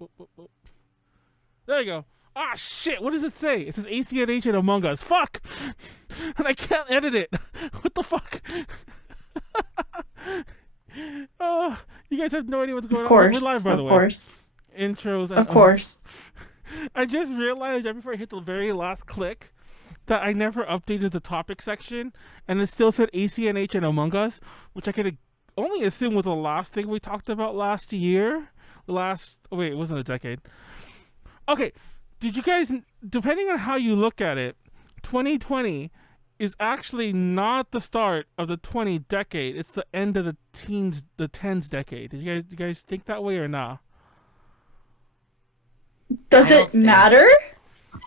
boop. There you go. Ah, shit. What does it say? It says ACNH and Among Us. Fuck. And I can't edit it. What the fuck? Oh, you guys have no idea what's going on. We're live, by the way. Of course. Intros. Of course. I just realized right before I hit the very last click that I never updated the topic section, and it still said ACNH and Among Us, which I could only assume was the last thing we talked about last year. Wait, it wasn't a decade. Okay, did you guys, depending on how you look at it, 2020 is actually not the start of the 20 decade. It's the end of the tens decade. Did you guys think that way or not? Does it matter?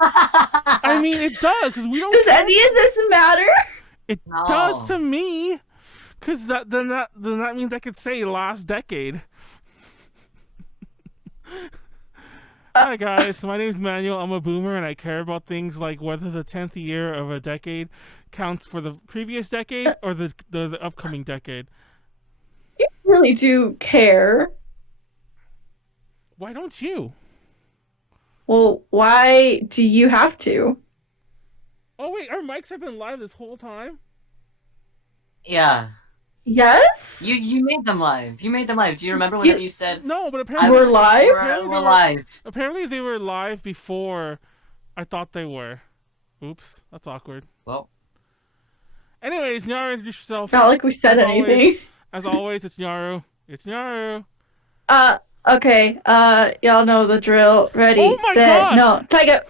I mean, it does, because we don't. Does any of this matter? It does to me, because then that means I could say last decade. Hi guys, my name's Manuel. I'm a boomer, and I care about things like whether the 10th year of a decade counts for the previous decade or the upcoming decade. You really do care. Why don't you? Well, why do you have to? Oh wait, our mics have been live this whole time? Yeah. Yes? You made them live. You made them live. Do you remember whenever you said... No, but apparently... We're live? We're live. Apparently they were live before I thought they were. Oops, that's awkward. Well. Anyways, Nyaru, introduce yourself. Not like we said anything. As always, it's Nyaru. It's Nyaru. Okay, y'all know the drill. Ready, oh my set, God. no, Tiger.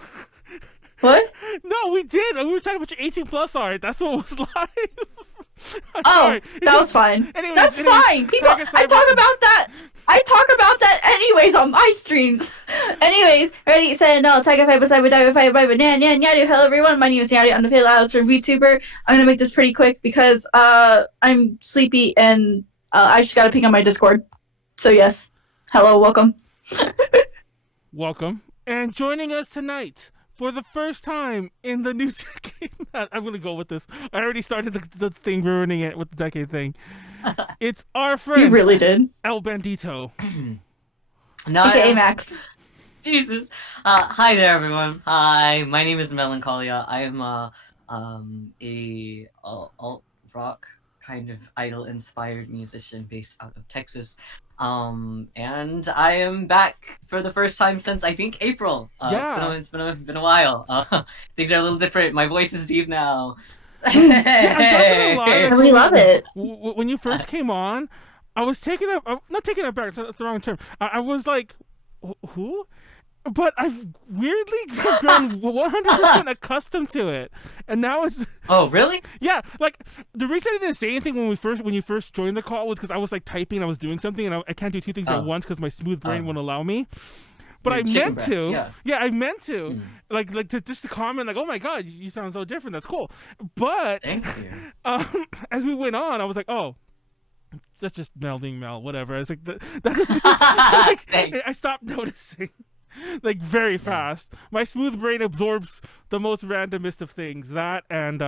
What? No, we did. We were talking about your 18 plus art. That's what was live. That was fine. That's fine. People, I talk about that anyways on my streams. Anyways, ready, set, no, Tiger fight beside Nyaru. Hello everyone, my name is Nyaru. I'm the Pale Alex from VTuber. I'm gonna make this pretty quick because I'm sleepy and I just gotta ping on my Discord. So yes. Hello, welcome. Welcome. And joining us tonight for the first time in the new decade. I'm going to go with this. I already started the thing ruining it with the decade thing. It's our friend. You really did. El Bandito. AKA Max. Jesus. Hi there, everyone. Hi, my name is Melancholiaah. I am a alt rock kind of idol-inspired musician based out of Texas. And I am back for the first time since I think April. It's been a while. Things are a little different. My voice is deep now. Yeah, we love it. When you first came on, I was not taken aback. That's the wrong term. I was like, who? But I've weirdly grown 100% accustomed to it, and now it's. Oh, really? Yeah, like the reason I didn't say anything when you first joined the call was because I was like typing, I was doing something, and I can't do two things at once because my smooth brain won't allow me. But I meant to. Yeah, I meant to. Like just to comment, like, oh my God, you sound so different. That's cool. But thank you. As we went on, I was like, oh. That's just melding Mel, whatever. I was like, I stopped noticing. Like very fast. My smooth brain absorbs the most randomest of things. That and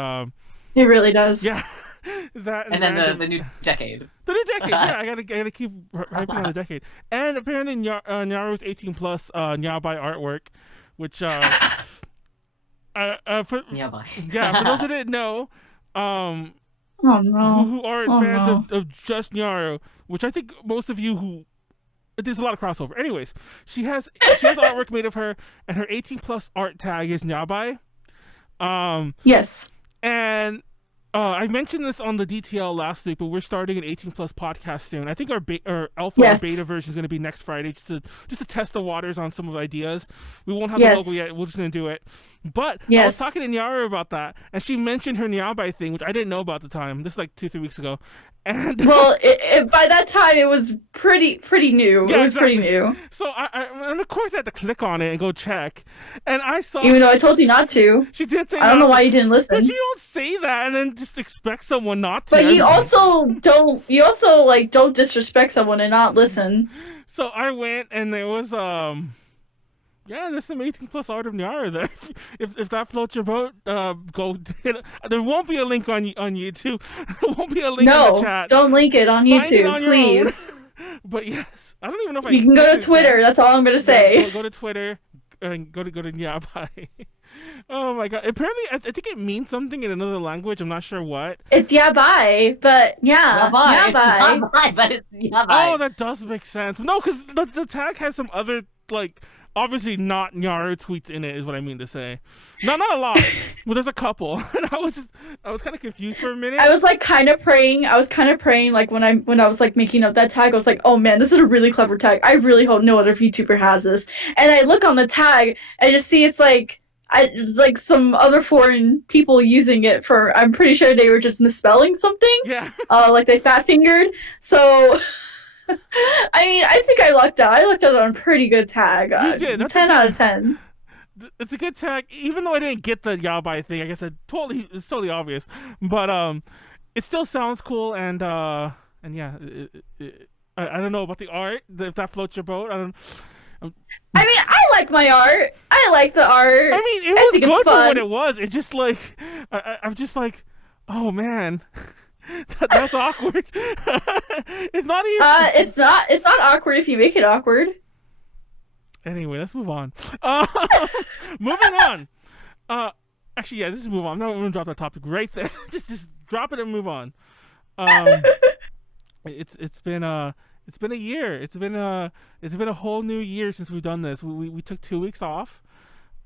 it really does. Yeah. That and then the new decade. The new decade. Yeah, I gotta keep hyping on the decade. And apparently Nyaru's 18 plus Nyabai artwork, which for those who didn't know, oh no, who aren't fans of just Nyaru, which I think most of you who. There's a lot of crossover. Anyways, she has artwork made of her, and her 18 plus art tag is Nyabai. Yes. And I mentioned this on the DTL last week, but we're starting an 18 plus podcast soon. I think our alpha or beta version is going to be next Friday, just to test the waters on some of the ideas. We won't have the logo yet. We're just going to do it. But I was talking to Nyaru about that, and she mentioned her Nyabai thing, which I didn't know about at the time. This is like 2-3 weeks ago. And well, by that time it was pretty new. Yeah, it was pretty new. So and of course I had to click on it and go check, and I saw. Even though I told you not to. She did say. I don't know why you didn't listen. But you don't say that and then just expect someone not to. But you also don't. You also like don't disrespect someone and not listen. So I went and there was Yeah, there's some 18 plus art of Nyaru there. If that floats your boat, go. There won't be a link on YouTube. There won't be a link in the chat. No, don't link it on YouTube, please. But yes, I don't even know if you can go to Twitter. That's all I'm gonna say. Go to Twitter and go to Nyabai. Oh my god! Apparently, I think it means something in another language. I'm not sure what. It's yabai, but yabai. But it's yabai. Oh, that does make sense. No, because the tag has some other like obviously not Nyaru tweets in it. Is what I mean to say. Not a lot, but there's a couple. And I was kind of confused for a minute. I was like kind of praying. Like when I was like making up that tag, I was like, oh man, this is a really clever tag. I really hope no other VTuber has this. And I look on the tag, I just see it's like some other foreign people using it for. I'm pretty sure they were just misspelling something. Yeah. Like they fat fingered. So. I mean, I think I lucked out. I lucked out on a pretty good tag. You did. That's 10 out of 10. It's a good tag, even though I didn't get the yabai thing. I guess it's totally obvious, but it still sounds cool, and yeah, I don't know about the art. If that floats your boat, I don't. I mean, I like my art. I like the art. I mean, it was good for what it was. It's just like I'm just like, oh man. That's awkward. It's not even. It's not awkward if you make it awkward. Anyway, let's move on. Moving on. Actually, yeah, let's move on. I'm not gonna drop that topic right there. just drop it and move on. It's been a year. It's been a whole new year since we've done this. We took 2 weeks off.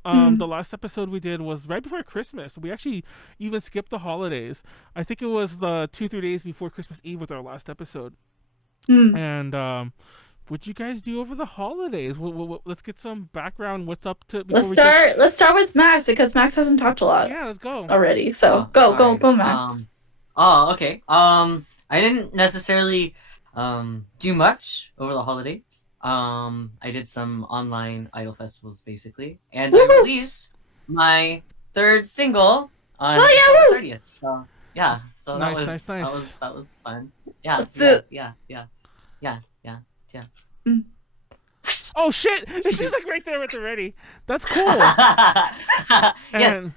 The last episode we did was right before Christmas. We actually even skipped the holidays. I think it was the 2-3 days before Christmas Eve was our last episode. And what'd you guys do over the holidays? Let's get some background. What's up to? Let's start with Max because Max hasn't talked a lot. Yeah, let's go already. So go, Max. Okay. I didn't necessarily do much over the holidays. I did some online idol festivals basically, and I released my 3rd single on December 30th. So yeah, nice. That was fun. Yeah, yeah. Oh shit! It's just like right there at the ready. That's cool.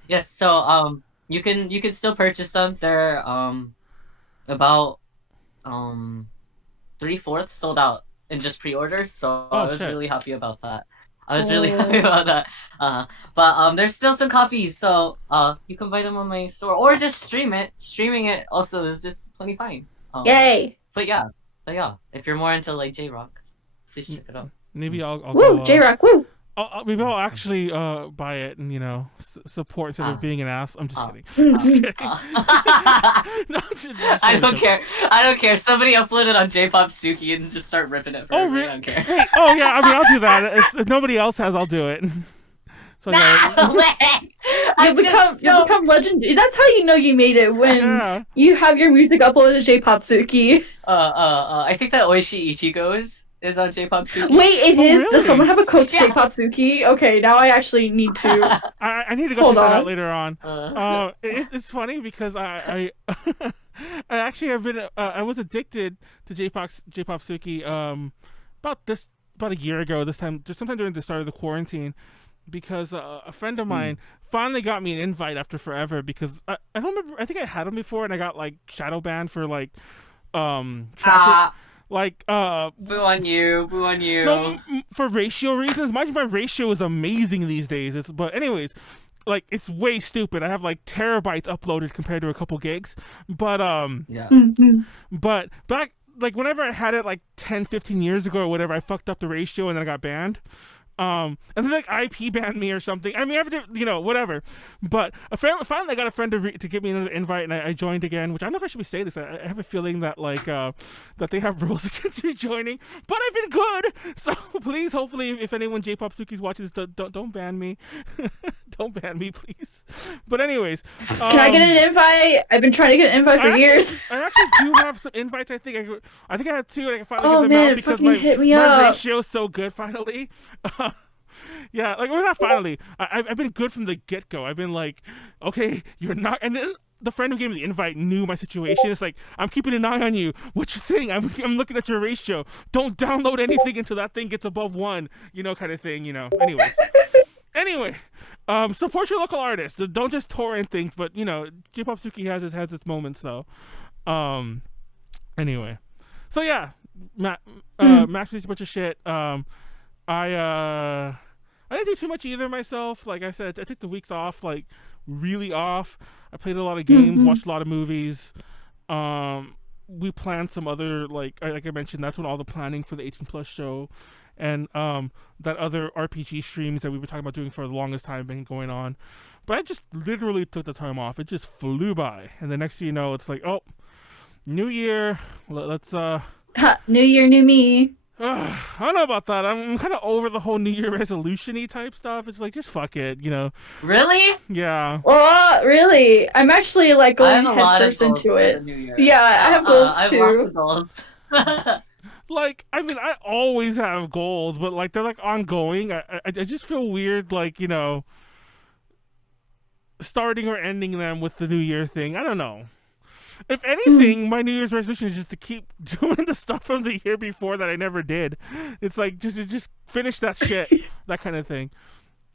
Yes. So you can still purchase them. They're about 3/4 sold out in just pre-order, so I was really happy about that. But there's still some copies, so you can buy them on my store or just stream it. Streaming it also is just plenty fine. Yay! But yeah, if you're more into like J-Rock, please check it out. Maybe I'll woo go, J-Rock woo. Maybe I'll actually buy it and support instead of being an ass. I'm just kidding. I'm kidding. No, I don't care. Somebody upload it on J-Pop Suki and just start ripping it for everybody. I don't care. Wait, oh yeah, I mean I'll do that. If nobody else has, I'll do it. So no way! You become legendary. That's how you know you made it when you have your music uploaded to J-Pop Suki. I think that Oishi Ichigo is on J-Pop Suki. Wait, it is? Really? Does someone have a coach J-Pop Suki? Okay, now I actually need to. I need to go check that out later on. It's funny because I actually have been I was addicted to J-Pop Suki about a year ago. This time, just sometime during the start of the quarantine, because a friend of mine finally got me an invite after forever. Because I don't remember. I think I had him before, and I got like shadow banned for like like boo on you. No, for ratio reasons. Mind you, my ratio is amazing these days. But anyways, like it's way stupid. I have like terabytes uploaded compared to a couple gigs. But but back like whenever I had it like 10-15 years ago or whatever, I fucked up the ratio and then I got banned. And then like IP banned me or something. I mean, whatever. But finally I got a friend to give me another invite, and I joined again. Which I don't know if I should say this. I have a feeling that like that they have rules against me joining. But I've been good, so please, hopefully, if anyone J-Pop Suki's watching this, don't ban me. Don't ban me, please. But anyways, can I get an invite? I've been trying to get an invite for years. I actually do have some invites. I think I have 2, and I can finally get them out because my ratio's so good finally. Yeah, like not finally. I've been good from the get-go. I've been like, okay, you're not, and then the friend who gave me the invite knew my situation. It's like, I'm keeping an eye on you. What's your thing? I'm looking at your ratio. Don't download anything until that thing gets above 1, kind of thing. Anyway, support your local artists. Don't just torrent things, but J-Pop Suki has its moments though. Anyway, so yeah. Max released a bunch of shit. I didn't do too much either myself. Like I said, I took the weeks off, like really off. I played a lot of games, watched a lot of movies. We planned some other like I mentioned. That's when all the planning for the 18+ show, and that other RPG streams that we were talking about doing for the longest time been going on. But I just literally took the time off. It just flew by, and the next thing you know, it's like, oh, new year. Let's new year, new me. I don't know about that. I'm kind of over the whole New Year resolution-y type stuff. It's like, just fuck it, you know. Really? Yeah. Well, really, I'm actually like going headfirst into it. Yeah, I have goals too. Goals. Like, I mean, I always have goals, but like they're like ongoing. I just feel weird, like, you know, starting or ending them with the New Year thing. I don't know. If anything, my New Year's resolution is just to keep doing the stuff from the year before that I never did. It's like just finish that shit, that kind of thing.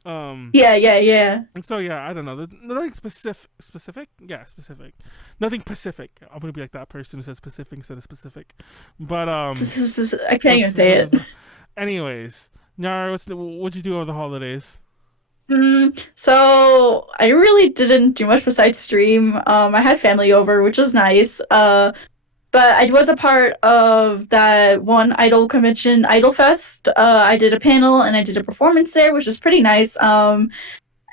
Yeah. And so yeah, I don't know. Nothing specific. Yeah, specific. Nothing Pacific. I'm gonna be like that person who says specific instead of specific. But I can't even say it. Anyways, Nyaru, what'd you do over the holidays? So I really didn't do much besides stream. I had family over, which was nice. But I was a part of that one idol convention, Idol Fest. I did a panel and I did a performance there, which was pretty nice. And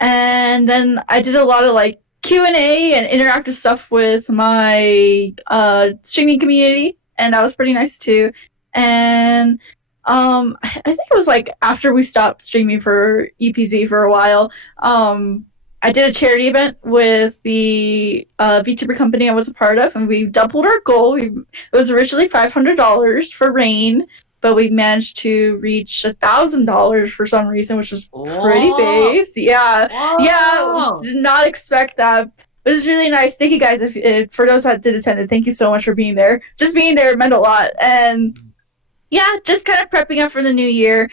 then I did a lot of like Q&A and interactive stuff with my streaming community, and that was pretty nice too. And I think it was like after we stopped streaming for EPZ for a while, I did a charity event with the VTuber company I was a part of, and we doubled our goal. It was originally $500 for rain, but we managed to reach $1,000 for some reason, which is pretty base. Yeah. Whoa. Yeah, did not expect that. It was really nice. Thank you guys if for those that did attend. Thank you so much for being there. Just being there meant a lot. And yeah, just kind of prepping up for the new year.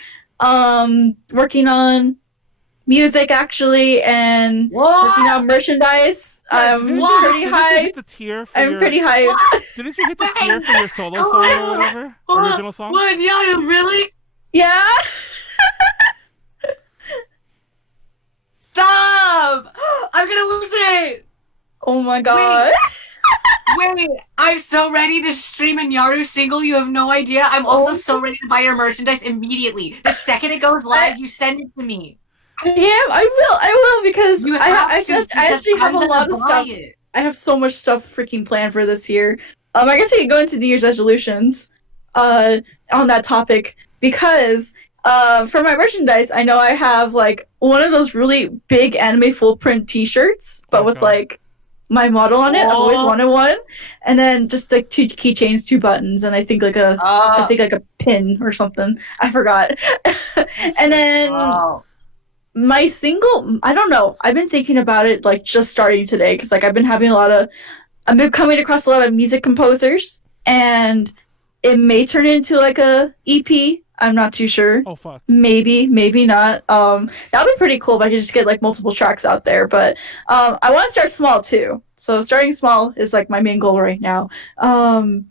Working on music actually, and working on merchandise. I'm pretty hyped. I'm pretty hyped. Didn't you get the tier for your solo song or whatever? Original song? What? Nyaru, really? Yeah. Stop! I'm gonna lose it! Oh my god. Wait, I'm so ready to stream a Nyaru single, you have no idea. I'm also so ready to buy your merchandise immediately. The second it goes live, you send it to me. I will because I actually have a lot of stuff. I have so much stuff freaking planned for this year. I guess we could go into New Year's resolutions on that topic, because for my merchandise, I know I have like one of those really big anime full print t-shirts, but with like my model on it. I've always wanted one. And then just like 2 keychains, 2 buttons, and I think like a pin or something. I forgot. And then my single, I don't know. I've been thinking about it like just starting today, because like I've been coming across a lot of music composers, and it may turn into like a EP. I'm not too sure. Oh fuck. Maybe not. That would be pretty cool if I could just get like multiple tracks out there. But I want to start small too. So starting small is like my main goal right now. And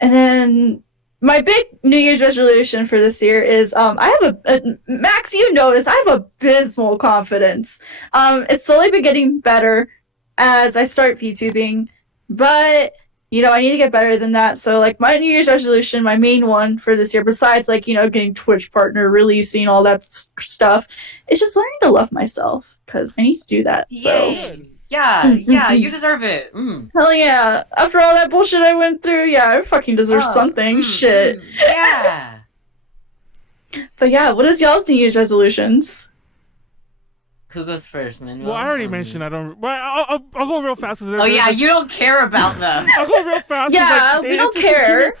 then my big New Year's resolution for this year is I have a Max, you notice I have abysmal confidence. It's slowly been getting better as I start VTubing, but you know, I need to get better than that. So, like, my New Year's resolution, my main one for this year, besides, like, you know, getting Twitch partner, releasing, all that stuff, is just learning to love myself, because I need to do that. So, yeah, you deserve it. Hell yeah. After all that bullshit I went through, yeah, I fucking deserve something. Shit. Yeah. But yeah, what is y'all's New Year's resolutions? Who goes first, Manuel? Well, I already mentioned I don't. Well, I'll go real fast. Oh yeah, you don't care about them. I'll go real fast. Yeah, we don't care.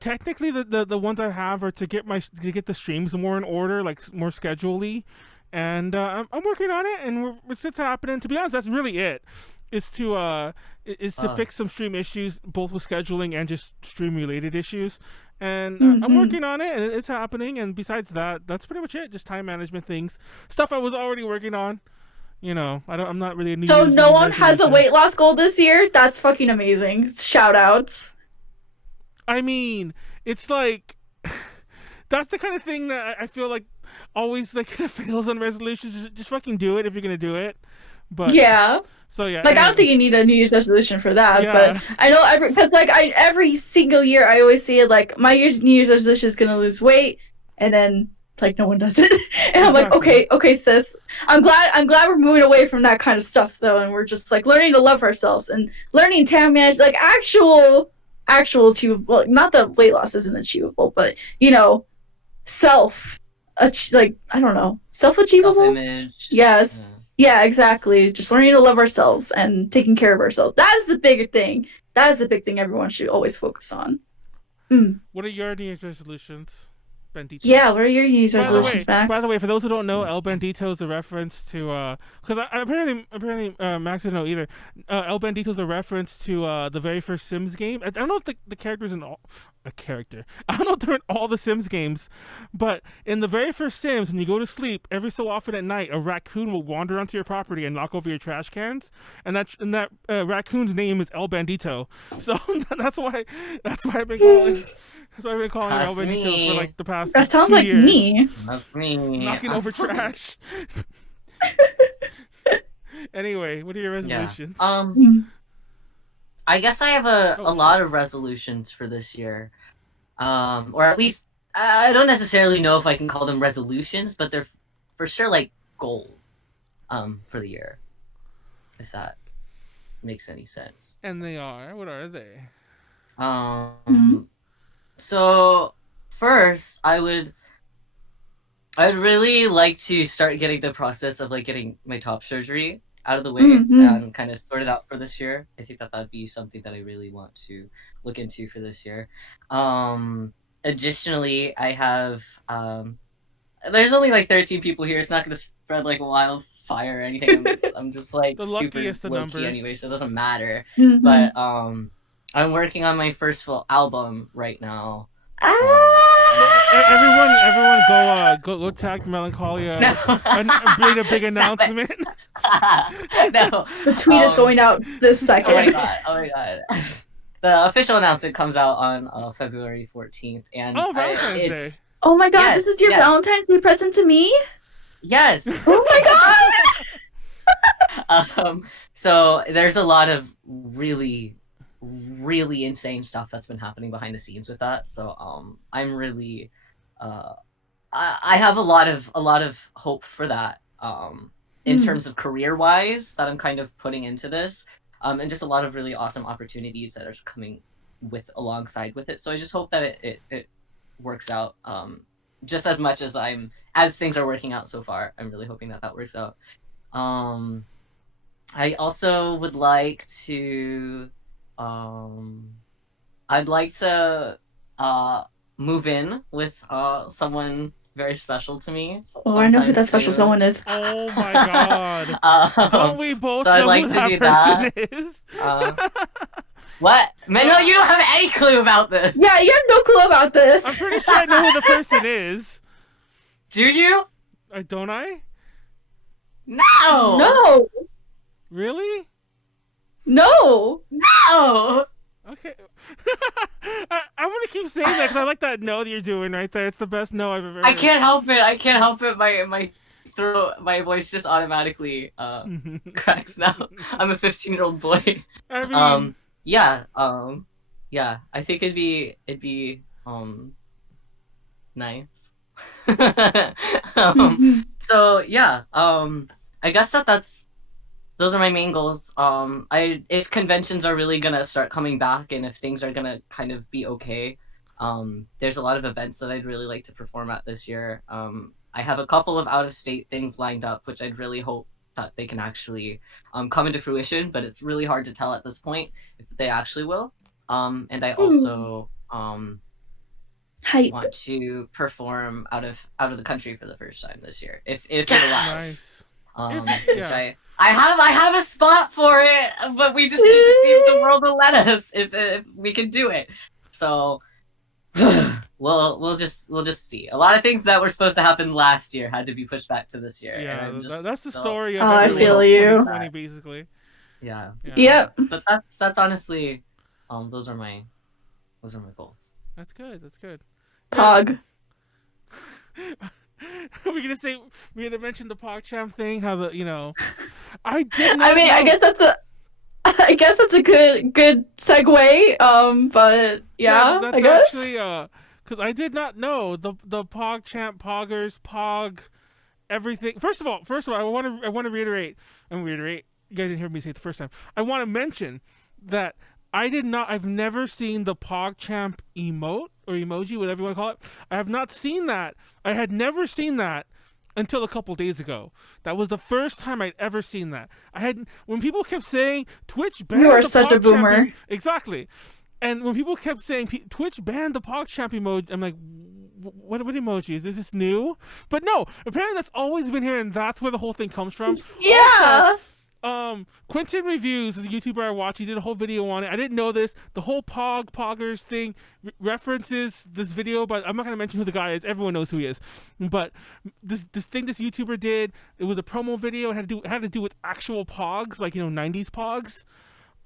Technically, the ones I have are to get the streams more in order, like more schedulely, and I'm working on it, and it's happening. To be honest, that's really it. Is to fix some stream issues, both with scheduling and just stream related issues. And I'm working on it, and it's happening. And besides that, that's pretty much it. Just time management things, stuff I was already working on. You know, I'm not really a New So Year's no one has a weight loss goal this year? That's fucking amazing. Shout outs. I mean, it's like that's the kind of thing that I feel like always like fails on resolutions. Just fucking do it if you're gonna do it. But yeah. So yeah, like I don't think you need a New Year's resolution for that, but I know every single year I always see it like my New Year's resolution is gonna lose weight, and then like no one does it, and I'm like, okay, sis, I'm glad we're moving away from that kind of stuff though, and we're just like learning to love ourselves and learning to manage like actual achievable. Well, not that weight loss isn't achievable, but self, like I don't know, self-achievable. Self-image. Yes. Yeah, exactly. Just learning to love ourselves and taking care of ourselves. That is the bigger thing. That is the big thing everyone should always focus on. What are your New Year's resolutions, Bendito? Yeah, what are your New Year's resolutions, Max? By the way, for those who don't know, El Bendito is a reference to because apparently Max didn't know either. El Bendito is a reference to the very first Sims game. I don't know if the character's in all a character. I don't know if they're in all the Sims games, but in the very first Sims, when you go to sleep, every so often at night, a raccoon will wander onto your property and knock over your trash cans, and that raccoon's name is El Bandito. So that's why I've been calling. That's why I've been calling El Bandito for like the past. That sounds 2 like years. me. That's me. Knocking over trash. Anyway, what are your resolutions? Yeah. I guess I have a lot of resolutions for this year. Or at least, I don't necessarily know if I can call them resolutions, but they're for sure like goals for the year. If that makes any sense. And they are? What are they? So first, I'd really like to start getting the process of like getting my top surgery out of the way and kind of sorted out for this year. I think that that'd be something that I really want to look into for this year. Additionally, I have there's only like 13 people here. It's not going to spread like wildfire or anything. I'm just like super low key anyway, so it doesn't matter. But I'm working on my first full album right now. Everyone, go tag Melancholiaah and made a big announcement. No, the tweet is going out this second. Oh my god! The official announcement comes out on February 14th, and Valentine's Day. Oh my god! This is your Valentine's Day present to me. Yes. Oh my god! So there's a lot of really insane stuff that's been happening behind the scenes with that. So I'm really I have a lot of hope for that in terms of career wise that I'm kind of putting into this, and just a lot of really awesome opportunities that are coming alongside with it. So I just hope that it works out just as much as things are working out so far. I'm really hoping that works out. I also would like to I'd like to move in with someone very special to me. Oh, I know who that special someone is. Oh my god! Don't we both know like who that person is? What? Manuel, you don't have any clue about this. Yeah, you have no clue about this. I'm pretty sure I know who the person is. Do you? Don't I? No. No. Really? No. No. Okay. I'm gonna keep saying that because I like that no that you're doing right there. It's the best no I've ever heard. I can't help it. My throat, my voice just automatically cracks now. I'm a 15-year-old boy. I mean, yeah. I think it'd be nice. So yeah. I guess those are my main goals. If conventions are really gonna start coming back and if things are gonna kind of be okay, there's a lot of events that I'd really like to perform at this year. I have a couple of out-of-state things lined up, which I'd really hope that they can actually come into fruition, but it's really hard to tell at this point if they actually will. And I also want to perform out of the country for the first time this year, if it allows. Nice. I have a spot for it, but we just need to see if the world will let us if we can do it. So we'll just see. A lot of things that were supposed to happen last year had to be pushed back to this year. Yeah, that's the story of I feel you. 2020, basically. Yeah. Yep. But that's honestly, those are my goals. That's good. That's good. Pog. We're gonna say we had to mention the PogChamp thing. How I did not. I mean, know. I guess that's a good segue. But yeah, that's I guess. Actually, because I did not know the PogChamp, Poggers, Pog, everything. First of all, I want to reiterate. You guys didn't hear me say it the first time. I want to mention that I've never seen the PogChamp emote or emoji, whatever you want to call it. I have not seen that. I had never seen that until a couple days ago. That was the first time I'd ever seen that. When people kept saying Twitch banned you are such a boomer. Exactly. And when people kept saying Twitch banned the PogChamp emoji, I'm like, what emoji is this new? But no, apparently that's always been here, and that's where the whole thing comes from. Yeah. Also, Quentin Reviews is a YouTuber I watch. He did a whole video on it. I didn't know this. The whole Poggers thing references this video, but I'm not going to mention who the guy is. Everyone knows who he is. But this thing this YouTuber did, it was a promo video. It had to do with actual Pogs, like 90s Pogs.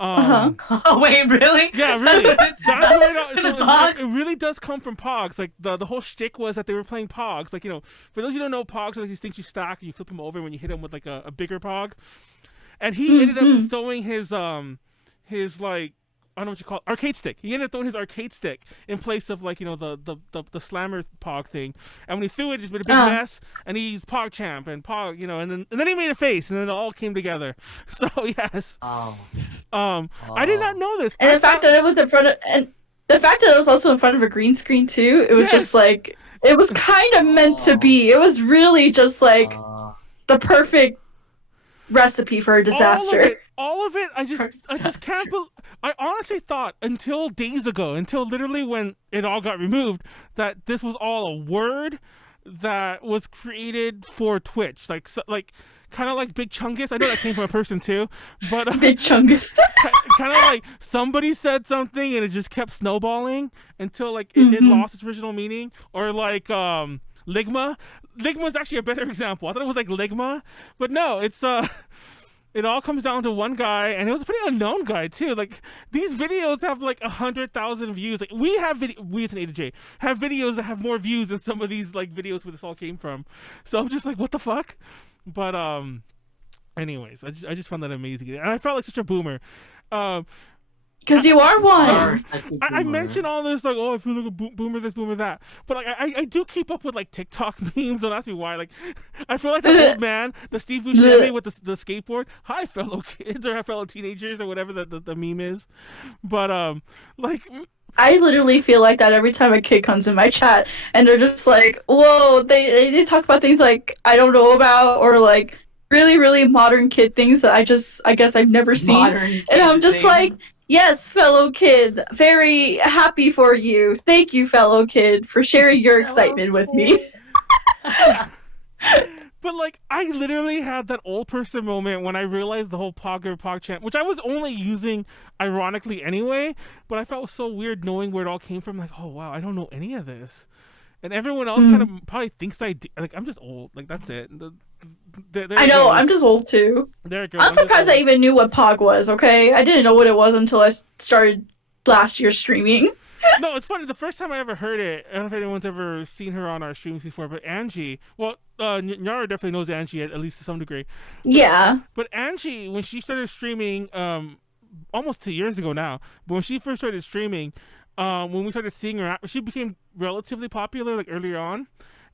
Oh wait, really? Yeah, really. That's where it really does come from Pogs. Like the whole shtick was that they were playing Pogs. Like for those who don't know, Pogs are like these things you stack and you flip them over when you hit them with like a bigger Pog. And he ended up throwing his like, I don't know what you call it, arcade stick. He ended up throwing his arcade stick in place of like the slammer Pog thing. And when he threw it, it just made a big mess. And he's PogChamp and Pog, and then he made a face, and then it all came together. So yes. Oh. I did not know this. And the fact that it was in front of, and the fact that it was also in front of a green screen too, it was just like, it was kind of meant to be. It was really just like the perfect recipe for a disaster. All of it. I just can't believe. I honestly thought until days ago, until literally when it all got removed, that this was all a word that was created for Twitch, like kind of like Big Chungus. I know that came from a person too, but Big Chungus. kind of like somebody said something and it just kept snowballing until like it lost its original meaning, or like Ligma. Ligma's actually a better example. I thought it was like Ligma, but no, it's it all comes down to one guy, and it was a pretty unknown guy too. Like these videos have like 100,000 views. Like we as an A to J have videos that have more views than some of these like videos where this all came from. So I'm just like, what the fuck? But anyways, I just found that amazing, and I felt like such a boomer. Because you are one. I mention all this like, I feel like a boomer this, boomer that, but like I do keep up with like TikTok memes. Don't ask me why. Like I feel like the old man, the Steve Buscemi with the skateboard. Hi, fellow kids, or hi, fellow teenagers, or whatever the meme is. But like. I literally feel like that every time a kid comes in my chat, and they're just like, "Whoa!" They talk about things like I don't know about, or like really really modern kid things that I guess I've never seen, and I'm just like. Yes, fellow kid. Very happy for you. Thank you, fellow kid, for sharing your excitement with me. But like, I literally had that old person moment when I realized the whole PogChamp, which I was only using ironically anyway, but I felt so weird knowing where it all came from. Like, oh wow, I don't know any of this. And everyone else kind of probably thinks I do. Like, I'm just old. Like, that's it. There I know, I'm just old too. There it goes. I'm surprised I even knew what Pog was, okay? I didn't know what it was until I started last year streaming. No, it's funny. The first time I ever heard it, I don't know if anyone's ever seen her on our streams before, but Angie, Nyaru definitely knows Angie at least to some degree. Yeah. But Angie, when she started streaming, almost 2 years ago now, but when she first started streaming, when we started seeing her, she became relatively popular like earlier on.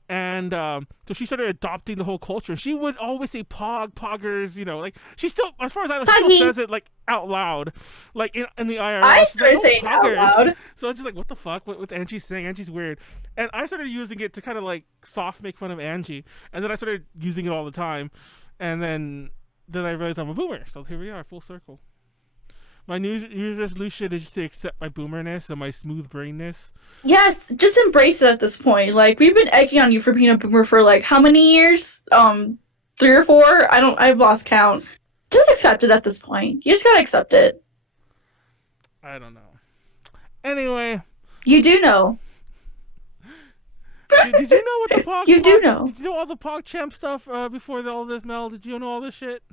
And so she started adopting the whole culture. She would always say poggers, like she still, as far as I know, she still says it like out loud, like in the IRL. I started saying out loud. So I'm just like, what the fuck? What's Angie saying? Angie's weird. And I started using it to kind of like soft make fun of Angie. And then I started using it all the time. And then I realized I'm a boomer. So here we are, full circle. My New Year's resolution is just to accept my boomerness and my smooth brainness. Yes, just embrace it at this point. Like, we've been egging on you for being a boomer for like how many years? 3 or 4? I've lost count. Just accept it at this point. You just gotta accept it. I don't know. Anyway. You do know. Did you know what the Pog? You do know. Did you know all the PogChamp stuff before all this, Mel? Did you know all this shit?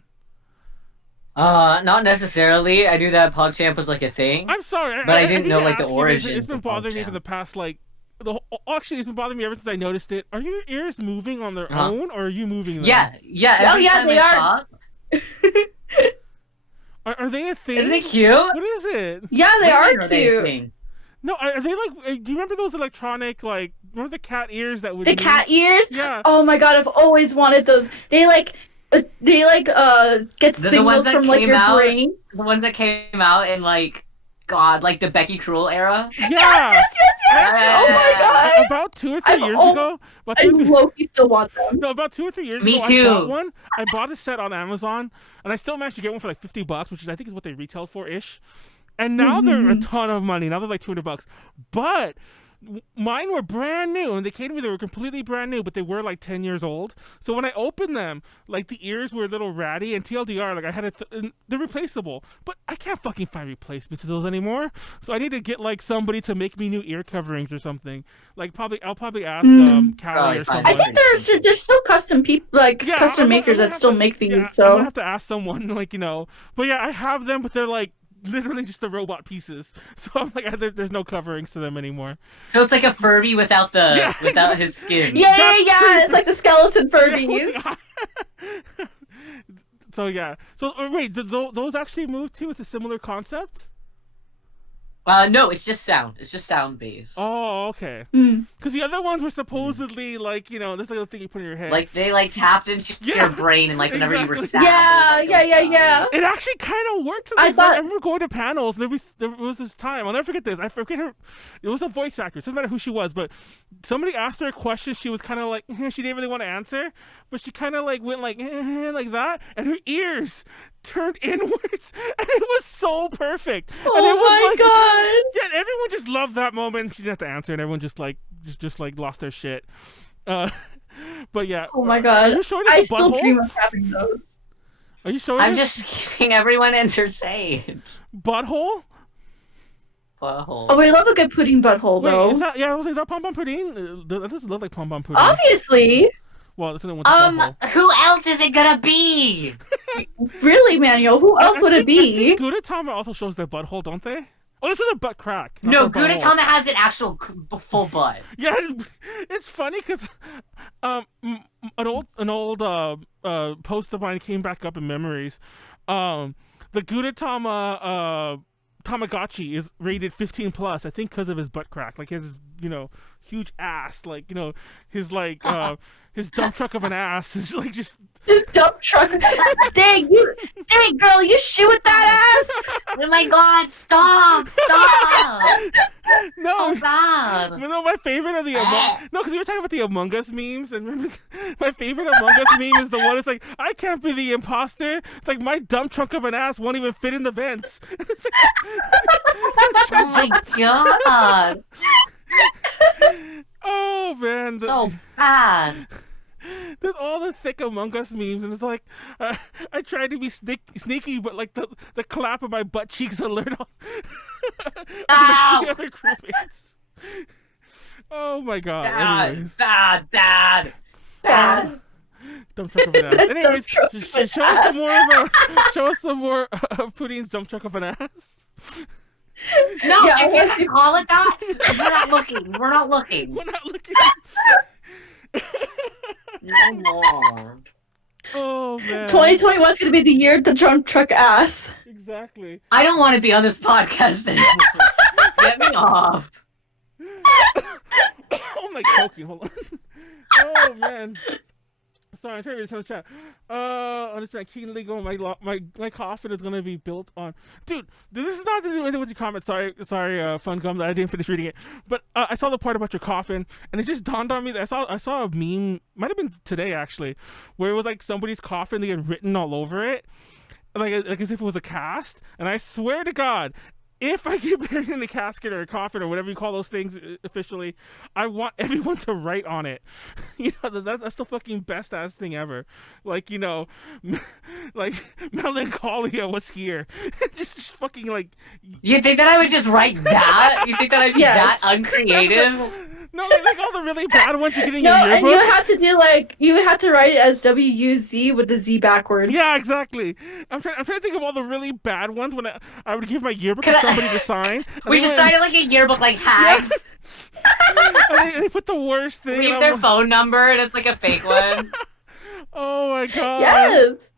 Not necessarily. I knew that PogChamp was like a thing. I'm sorry, but I didn't know like the origin. It's been bothering me for the past like. Actually, it's been bothering me ever since I noticed it. Are your ears moving on their own, or are you moving them? Yeah. Oh yeah, they are. Are they a thing? Isn't it cute? What is it? Yeah, they are cute. No, are they like? Do you remember those electronic like? Remember the cat ears that would? The cat ears? Yeah. Oh my god, I've always wanted those. They get signals from like your brain. The ones that came out in like. God, like the Becky Cruel era. Yeah. Yes. Oh my god. About 2 or 3 years ago. I low-key still want them. No, about 2 or 3 years ago. Me too. I bought one. I bought a set on Amazon, and I still managed to get one for like $50, which I think is what they retail for ish. And now they're a ton of money. Now they're like $200. But mine were brand new, and they came to me. They were completely brand new, but they were like 10 years old. So when I opened them, like the ears were a little ratty. And TLDR, like I had they're replaceable, but I can't fucking find replacements of those anymore. So I need to get like somebody to make me new ear coverings or something. Like I'll probably ask Callie or someone. I think there's still custom custom makers that still make these. Yeah, so I'm gonna have to ask someone, like But yeah, I have them, but they're like. Literally just the robot pieces, so I'm like, there's no coverings to them anymore. So it's like a Furby without his skin. Yeah. It's like the skeleton Furbies. So wait, those actually moved too? It's a similar concept. No, it's just sound. It's just sound based. Oh, okay. Because the other ones were supposedly like this little thing you put in your head. Like they like tapped into your brain, and like whenever you were sad. Yeah. It actually kind of worked. I remember going to panels. And there was this time. I'll never forget this. I forget her. It was a voice actor. It doesn't matter who she was, but somebody asked her a question. She was kind of like she didn't really want to answer, but she kind of like went like like that, and her ears turned inwards, and it was so perfect. Oh and it was my god! Yeah, everyone just loved that moment. She didn't have to answer, and everyone just lost their shit. But yeah. Oh my god! I still dream of having those. Are you showing? I'm just keeping everyone entertained. Butthole. Butthole. Oh, we love a good pudding butthole though. Is that pom pom pudding? That doesn't look like pom pom pudding. Obviously. Well, this isn't one. Who else is it gonna be? Really, Manuel? Who else would it be? Gudetama also shows their butthole, don't they? Oh, this is a butt crack. No, Gudetama has an actual full butt. Yeah, it's funny because an old post of mine came back up in memories. The Gudetama Tamagotchi is rated 15+, I think, because of his butt crack. Like his huge ass, like his his dump truck of an ass is like just his dump truck. Dang girl, you shit with that ass. Oh my god, stop. No, so bad. No, my favorite of the because we were talking about the Among Us memes, and remember, my favorite Among Us meme is the one that's like, I can't be the imposter. It's like my dump truck of an ass won't even fit in the vents. Oh my god. Oh man, so bad. There's all the thick Among Us memes, and it's like I tried to be sneaky, but like the clap of my butt cheeks alert all the other crewmates. Oh my god! Anyways. Bad. Dump truck of an ass. Anyways, show us some more of Pudding's dump truck of an ass. No, if you're gonna call it that, we're not looking. We're not looking. No more. Oh man. 2021 is gonna be the year of the dump truck ass. Exactly. I don't want to be on this podcast anymore. Get me off. Oh my choking. Hold on. Oh man. Sorry, I'm trying to read this in the chat. Understand keenly going. My coffin is gonna be built on. Dude, this is not to do anything with your comment. Sorry, Fun Gum, that I didn't finish reading it. But I saw the part about your coffin, and it just dawned on me that I saw a meme. Might have been today actually, where it was like somebody's coffin. They had written all over it, like as if it was a cast. And I swear to God, if I get buried in a casket or a coffin or whatever you call those things officially, I want everyone to write on it. That's the fucking best ass thing ever. Like, like melancholia was here. just fucking like. You think that I would just write that? You think that I'd be that uncreative? No, like all the really bad ones you get in your yearbook. And you had to write it as WUZ with the Z backwards. Yeah, exactly. I'm trying to think of all the really bad ones when I would give my yearbook to somebody to sign. We should sign it like a yearbook, like hags. And they put the worst thing. Leave their phone number, and it's like a fake one. Oh my god. Yes.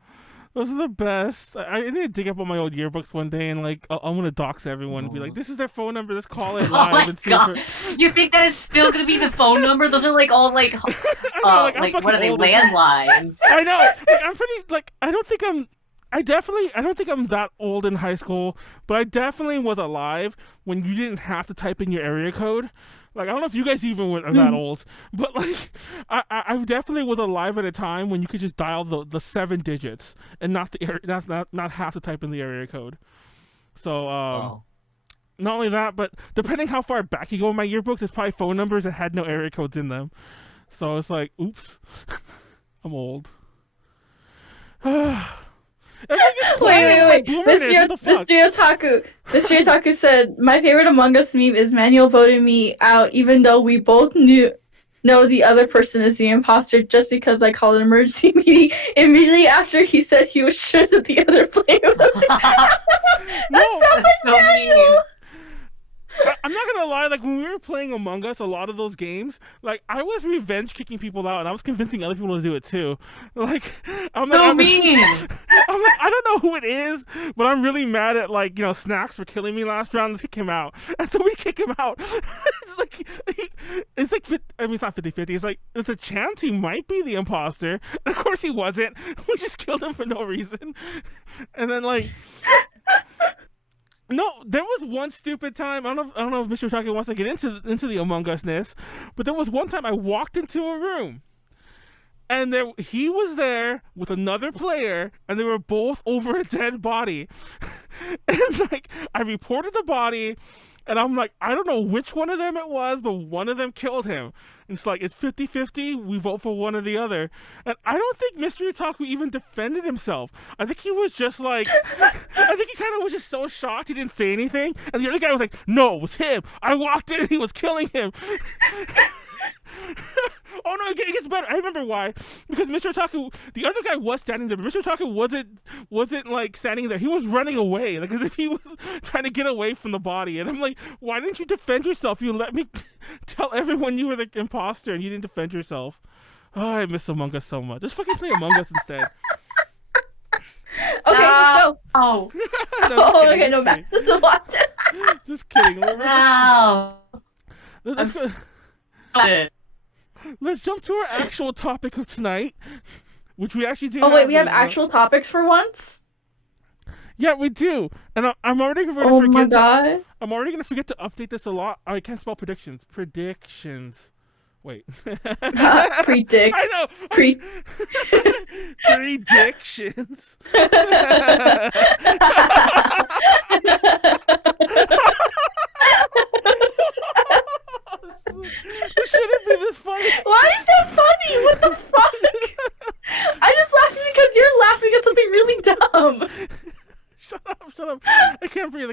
Those are the best. I need to dig up all my old yearbooks one day and like I'm gonna dox everyone and be like, this is their phone number. Let's call it live. Oh my and see god! You think that it's still gonna be the phone number? Those are like all like, what are they? Landlines. I know. Like, I'm pretty like I don't think I'm that old in high school, but I definitely was alive when you didn't have to type in your area code. Like, I don't know if you guys even were that old, but like, I definitely was alive at a time when you could just dial the 7 digits and not have to type in the area code. So, not only that, but depending how far back you go in my yearbooks, it's probably phone numbers that had no area codes in them. So it's like, oops, I'm old. Wait. Mr. Otaku said, my favorite Among Us meme is Manuel voted me out even though we both know the other person is the imposter just because I called an emergency meeting immediately after he said he was sure that the other player was That sounds like so Manuel! I'm not gonna lie, like when we were playing Among Us, a lot of those games, like I was revenge kicking people out and I was convincing other people to do it too. Like mean. I'm like, I don't know who it is, but I'm really mad at like, you know, Snacks for killing me last round. Let's kick him out. And so we kick him out. It's like I mean, it's not 50-50. It's like there's a chance he might be the imposter. And of course he wasn't. We just killed him for no reason. And then like no, there was one stupid time. I don't know if Mr. Taki wants to get into the Among Us-ness, but there was one time I walked into a room, and he was there with another player, and they were both over a dead body. And like I reported the body, and I'm like, I don't know which one of them it was, but one of them killed him. And it's like, it's 50-50, we vote for one or the other. And I don't think Mr. Otaku even defended himself. I think he was just like, I think he kind of was just so shocked he didn't say anything. And the other guy was like, no, it was him. I walked in and he was killing him. Oh no, it gets better. I remember why. Because Mr. Otaku, the other guy was standing there, but Mr. Otaku wasn't like standing there. He was running away, like as if he was trying to get away from the body. And I'm like, why didn't you defend yourself? You let me tell everyone you were the imposter and you didn't defend yourself. Oh, I miss Among Us so much. Just fucking play Among Us instead. Okay, let's go. Oh. No, okay, no, Matt. Just kidding. Let's jump to our actual topic of tonight, which we actually do. Oh wait, we have actual topics for once? Yeah, we do. And I'm already going to forget. Oh my god. I'm already going to forget to update this a lot. I can't spell predictions. Predictions. Wait. Predict. I know. Predictions. This shouldn't be this funny. Why is that funny? What the fuck? I'm just laughing because you're laughing at something really dumb. Shut up. I can't breathe.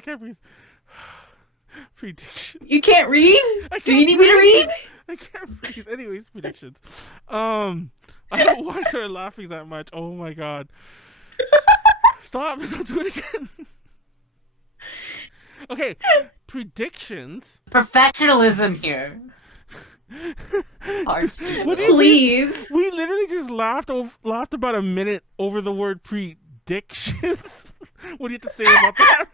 Predictions. You can't read? Do you need me to read? I can't breathe. Anyways, predictions. I don't know why I started laughing that much. Oh my god. Stop. Don't do it again. Okay. Predictions. Professionalism here. Please. We literally just laughed about a minute over the word predictions. What do you have to say about that?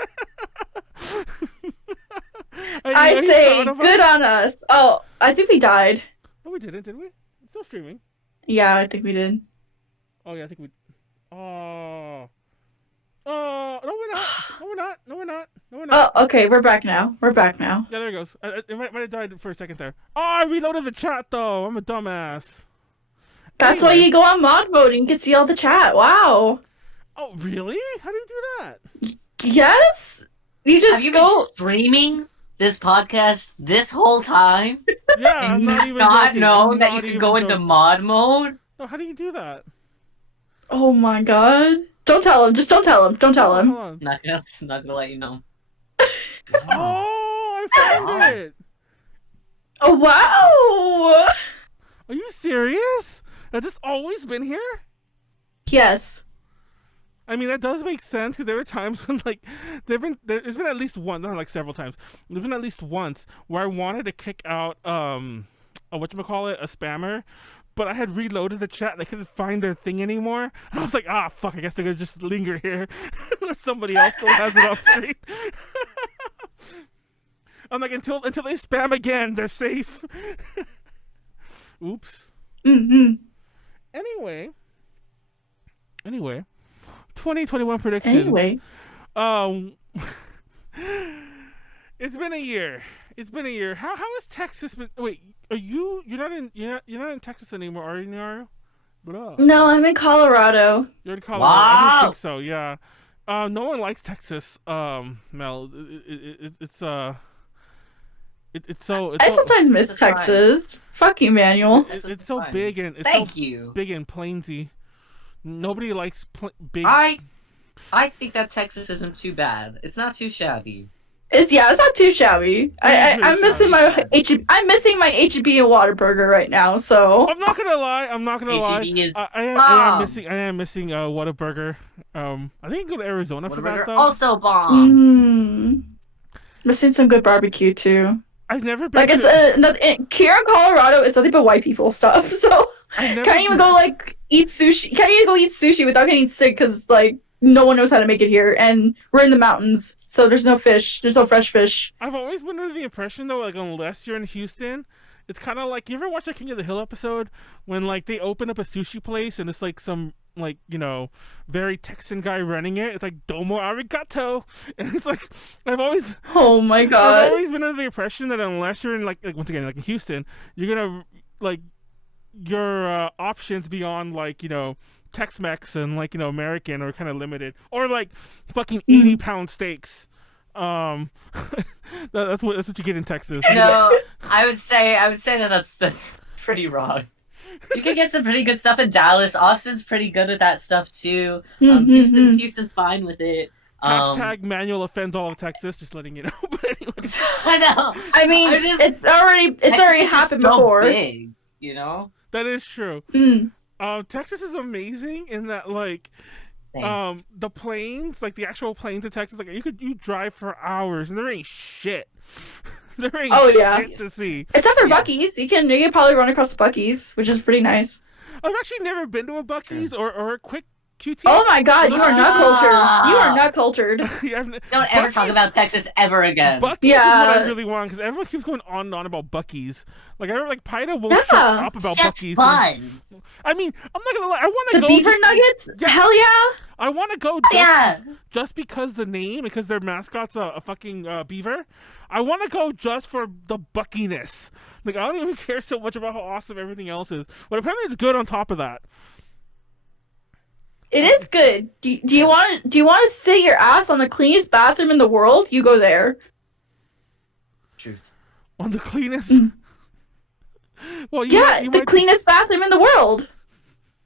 I say good on us. Oh, I think we died. No, we didn't, did we? It's still streaming. Yeah, I think we did. Oh, yeah, I think we... Oh, no, we're not. Oh, okay, we're back now. Yeah, there it goes. It might have died for a second there. Oh, I reloaded the chat, though. I'm a dumbass. That's why you go on mod mode and you can see all the chat. Wow. Oh, really? How do you do that? Yes. You just Have you been streaming this podcast this whole time? Yeah, I'm and not even not joking. known that you can go into mod mode? No, how do you do that? Oh my god. Don't tell him. Just don't tell him. Don't tell him. Hold on. Not gonna let you know. Oh, I found it. Oh, wow! Are you serious? Has this always been here? Yes. I mean, that does make sense because there were times when, like, there's been at least one, not like several times. There's been at least once where I wanted to kick out a whatchamacallit, a spammer, but I had reloaded the chat and I couldn't find their thing anymore. And I was like, fuck, I guess they're gonna just linger here unless somebody else still has it on screen. I'm like, until they spam again, they're safe. Oops. Mm-hmm. Anyway, 2021 predictions. Anyway. It's been a year. How has Texas been? Wait, you're not in Texas anymore, are you, Nyaru? No, I'm in Colorado. You're in Colorado. Wow. I don't think so. Yeah. No one likes Texas. Mel, it's so. I sometimes miss Texas. Fuck you, Manuel. It's so big and Thank you. Big and plainsy. Nobody likes big. I think that Texas isn't too bad. It's not too shabby. It's not too shabby. I'm missing my HEB. I'm missing my HEB and Whataburger right now. So I'm not gonna lie. Is I am missing Whataburger. I think I can go to Arizona for that though. Also bomb. Missing some good barbecue too. I've never been. Like here in Colorado, it's nothing but white people stuff. So can't even go eat sushi. Can't even go eat sushi without getting sick because no one knows how to make it here, and we're in the mountains, so there's no fish. There's no fresh fish. I've always been under the impression though, unless you're in Houston, it's kind of like, you ever watch that King of the Hill episode when they open up a sushi place and it's some very Texan guy running it. It's like domo arigato, and it's like I've always. Oh my god! I've always been under the impression that unless you're in once again in Houston, you're gonna your options beyond Tex-Mex and American are kind of limited, or fucking 80-pound steaks. That's what you get in Texas. No, I would say that's pretty wrong. You can get some pretty good stuff in Dallas. Austin's pretty good at that stuff too. Houston's fine with it. Hashtag Manuel offends all of Texas. Just letting you know. But anyways. I know. I mean, it's already happened before. Big, you know. That is true. Texas is amazing in that the plains, the actual plains of Texas, you drive for hours and there ain't shit. There ain't shit to see. Except for Buc-ee's. You can probably run across Buc-ee's, which is pretty nice. I've actually never been to a Buc-ee's or a quick QT. Oh my god, you are not cultured. You are not cultured. Don't ever talk about Texas ever again. Buc-ee's is what I really want, because everyone keeps going on and on about Buc-ee's. I remember Pida won't shut up about Buc-ee's. Fun. I mean, I'm not gonna lie. I want to go. The beaver nuggets? Yeah. Hell yeah! I want to go. Just because the name, because their mascot's a fucking beaver. I want to go just for the Buc-ee'ness. I don't even care so much about how awesome everything else is, but apparently it's good on top of that. It is good. Do you want to sit your ass on the cleanest bathroom in the world? You go there. Truth. On the cleanest. Well, the cleanest bathroom in the world.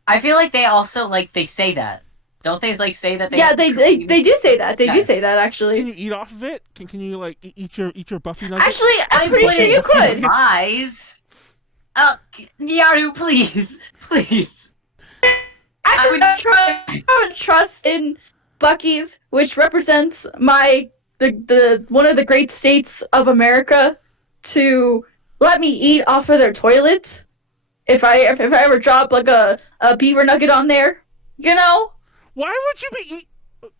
I feel like they also they say that. Don't they say that they? Yeah, they do say that. They do say that actually. Can you eat off of it? Can you eat your Buffy nuggets? Actually, I'm pretty sure you could. Eyes. Nyaru, please. I would trust in Buc-ee's, which represents the one of the great states of America, to let me eat off of their toilet. If I ever drop a beaver nugget on there, Why would you be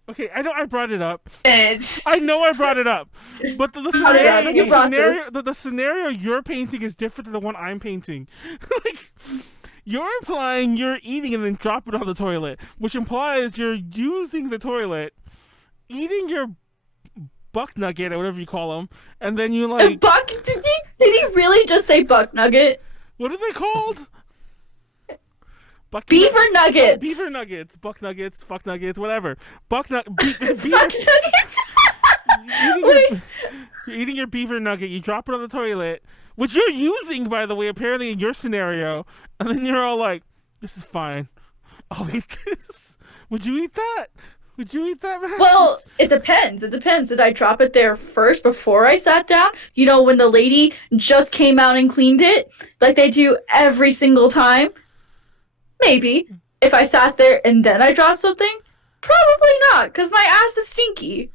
Okay, I know I brought it up. I know I brought it up. But the scenario you're painting is different than the one I'm painting. You're implying you're eating and then drop it on the toilet, which implies you're using the toilet, eating your buck nugget or whatever you call them, and then you buck? Did he really just say buck nugget? What are they called? Beaver nuggets. Beaver nuggets, buck nuggets, fuck nuggets, whatever. Fuck nuggets. You're eating your beaver nugget. You drop it on the toilet, which you're using, by the way, apparently in your scenario, and then you're all like, "This is fine. I'll eat this." Would you eat that? Would you eat that, man? Well, it depends. It depends. Did I drop it there first before I sat down? You know, when the lady just came out and cleaned it, like they do every single time? Maybe. If I sat there and then I dropped something? Probably not, because my ass is stinky.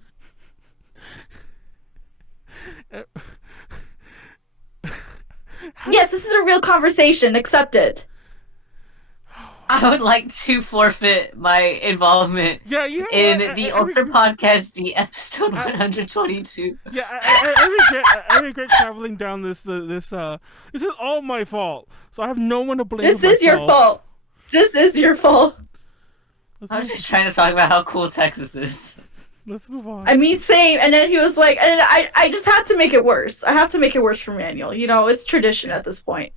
Yes, this is a real conversation. Accept it. I would like to forfeit my involvement in the Order Podcast D episode 122. Yeah, I regret traveling down this is all my fault. So I have no one to blame. This is your fault. This is your fault. I was just trying to talk about how cool Texas is. Let's move on. I mean, same. And then he was like, and I just had to make it worse. I have to make it worse for Manuel. You know, it's tradition at this point.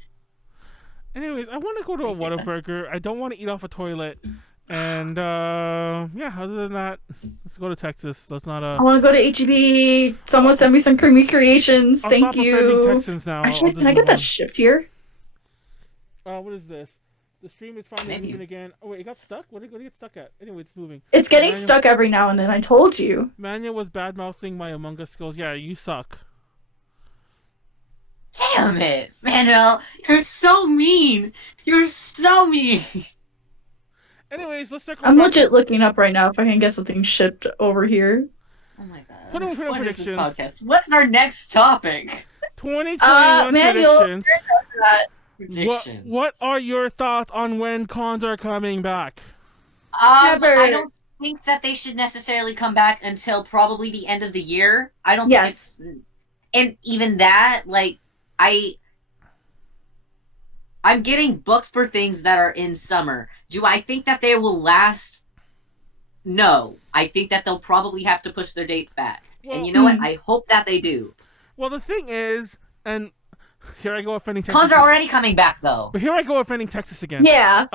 Anyways, I want to go to a Whataburger. I don't want to eat off a toilet. And, other than that, let's go to Texas. Let's not, I want to go to HEB. Someone send me some creamy creations. Thank you. I'll stop Texans now. Actually, can I get that shipped here? What is this? The stream is finally moving again. Oh, wait, it got stuck? What did it get stuck at? Anyway, it's moving. It's getting stuck every now and then, I told you. Manuel was bad-mouthing my Among Us skills. Yeah, you suck. Damn it, Manuel. You're so mean. You're so mean. Anyways, let's start. I'm legit looking up right now if I can get something shipped over here. Oh my god. Put on predictions. Is this podcast? What's our next topic? 2021 Manuel, predictions. What are your thoughts on when cons are coming back? I don't think that they should necessarily come back until probably the end of the year. I don't think it's... And even that, like, I'm getting booked for things that are in summer. Do I think that they will last? No. I think that they'll probably have to push their dates back. Well, and you know what? I hope that they do. Well, the thing is, and here I go offending Texas. Cons are already coming back, though. But here I go offending Texas again. Yeah.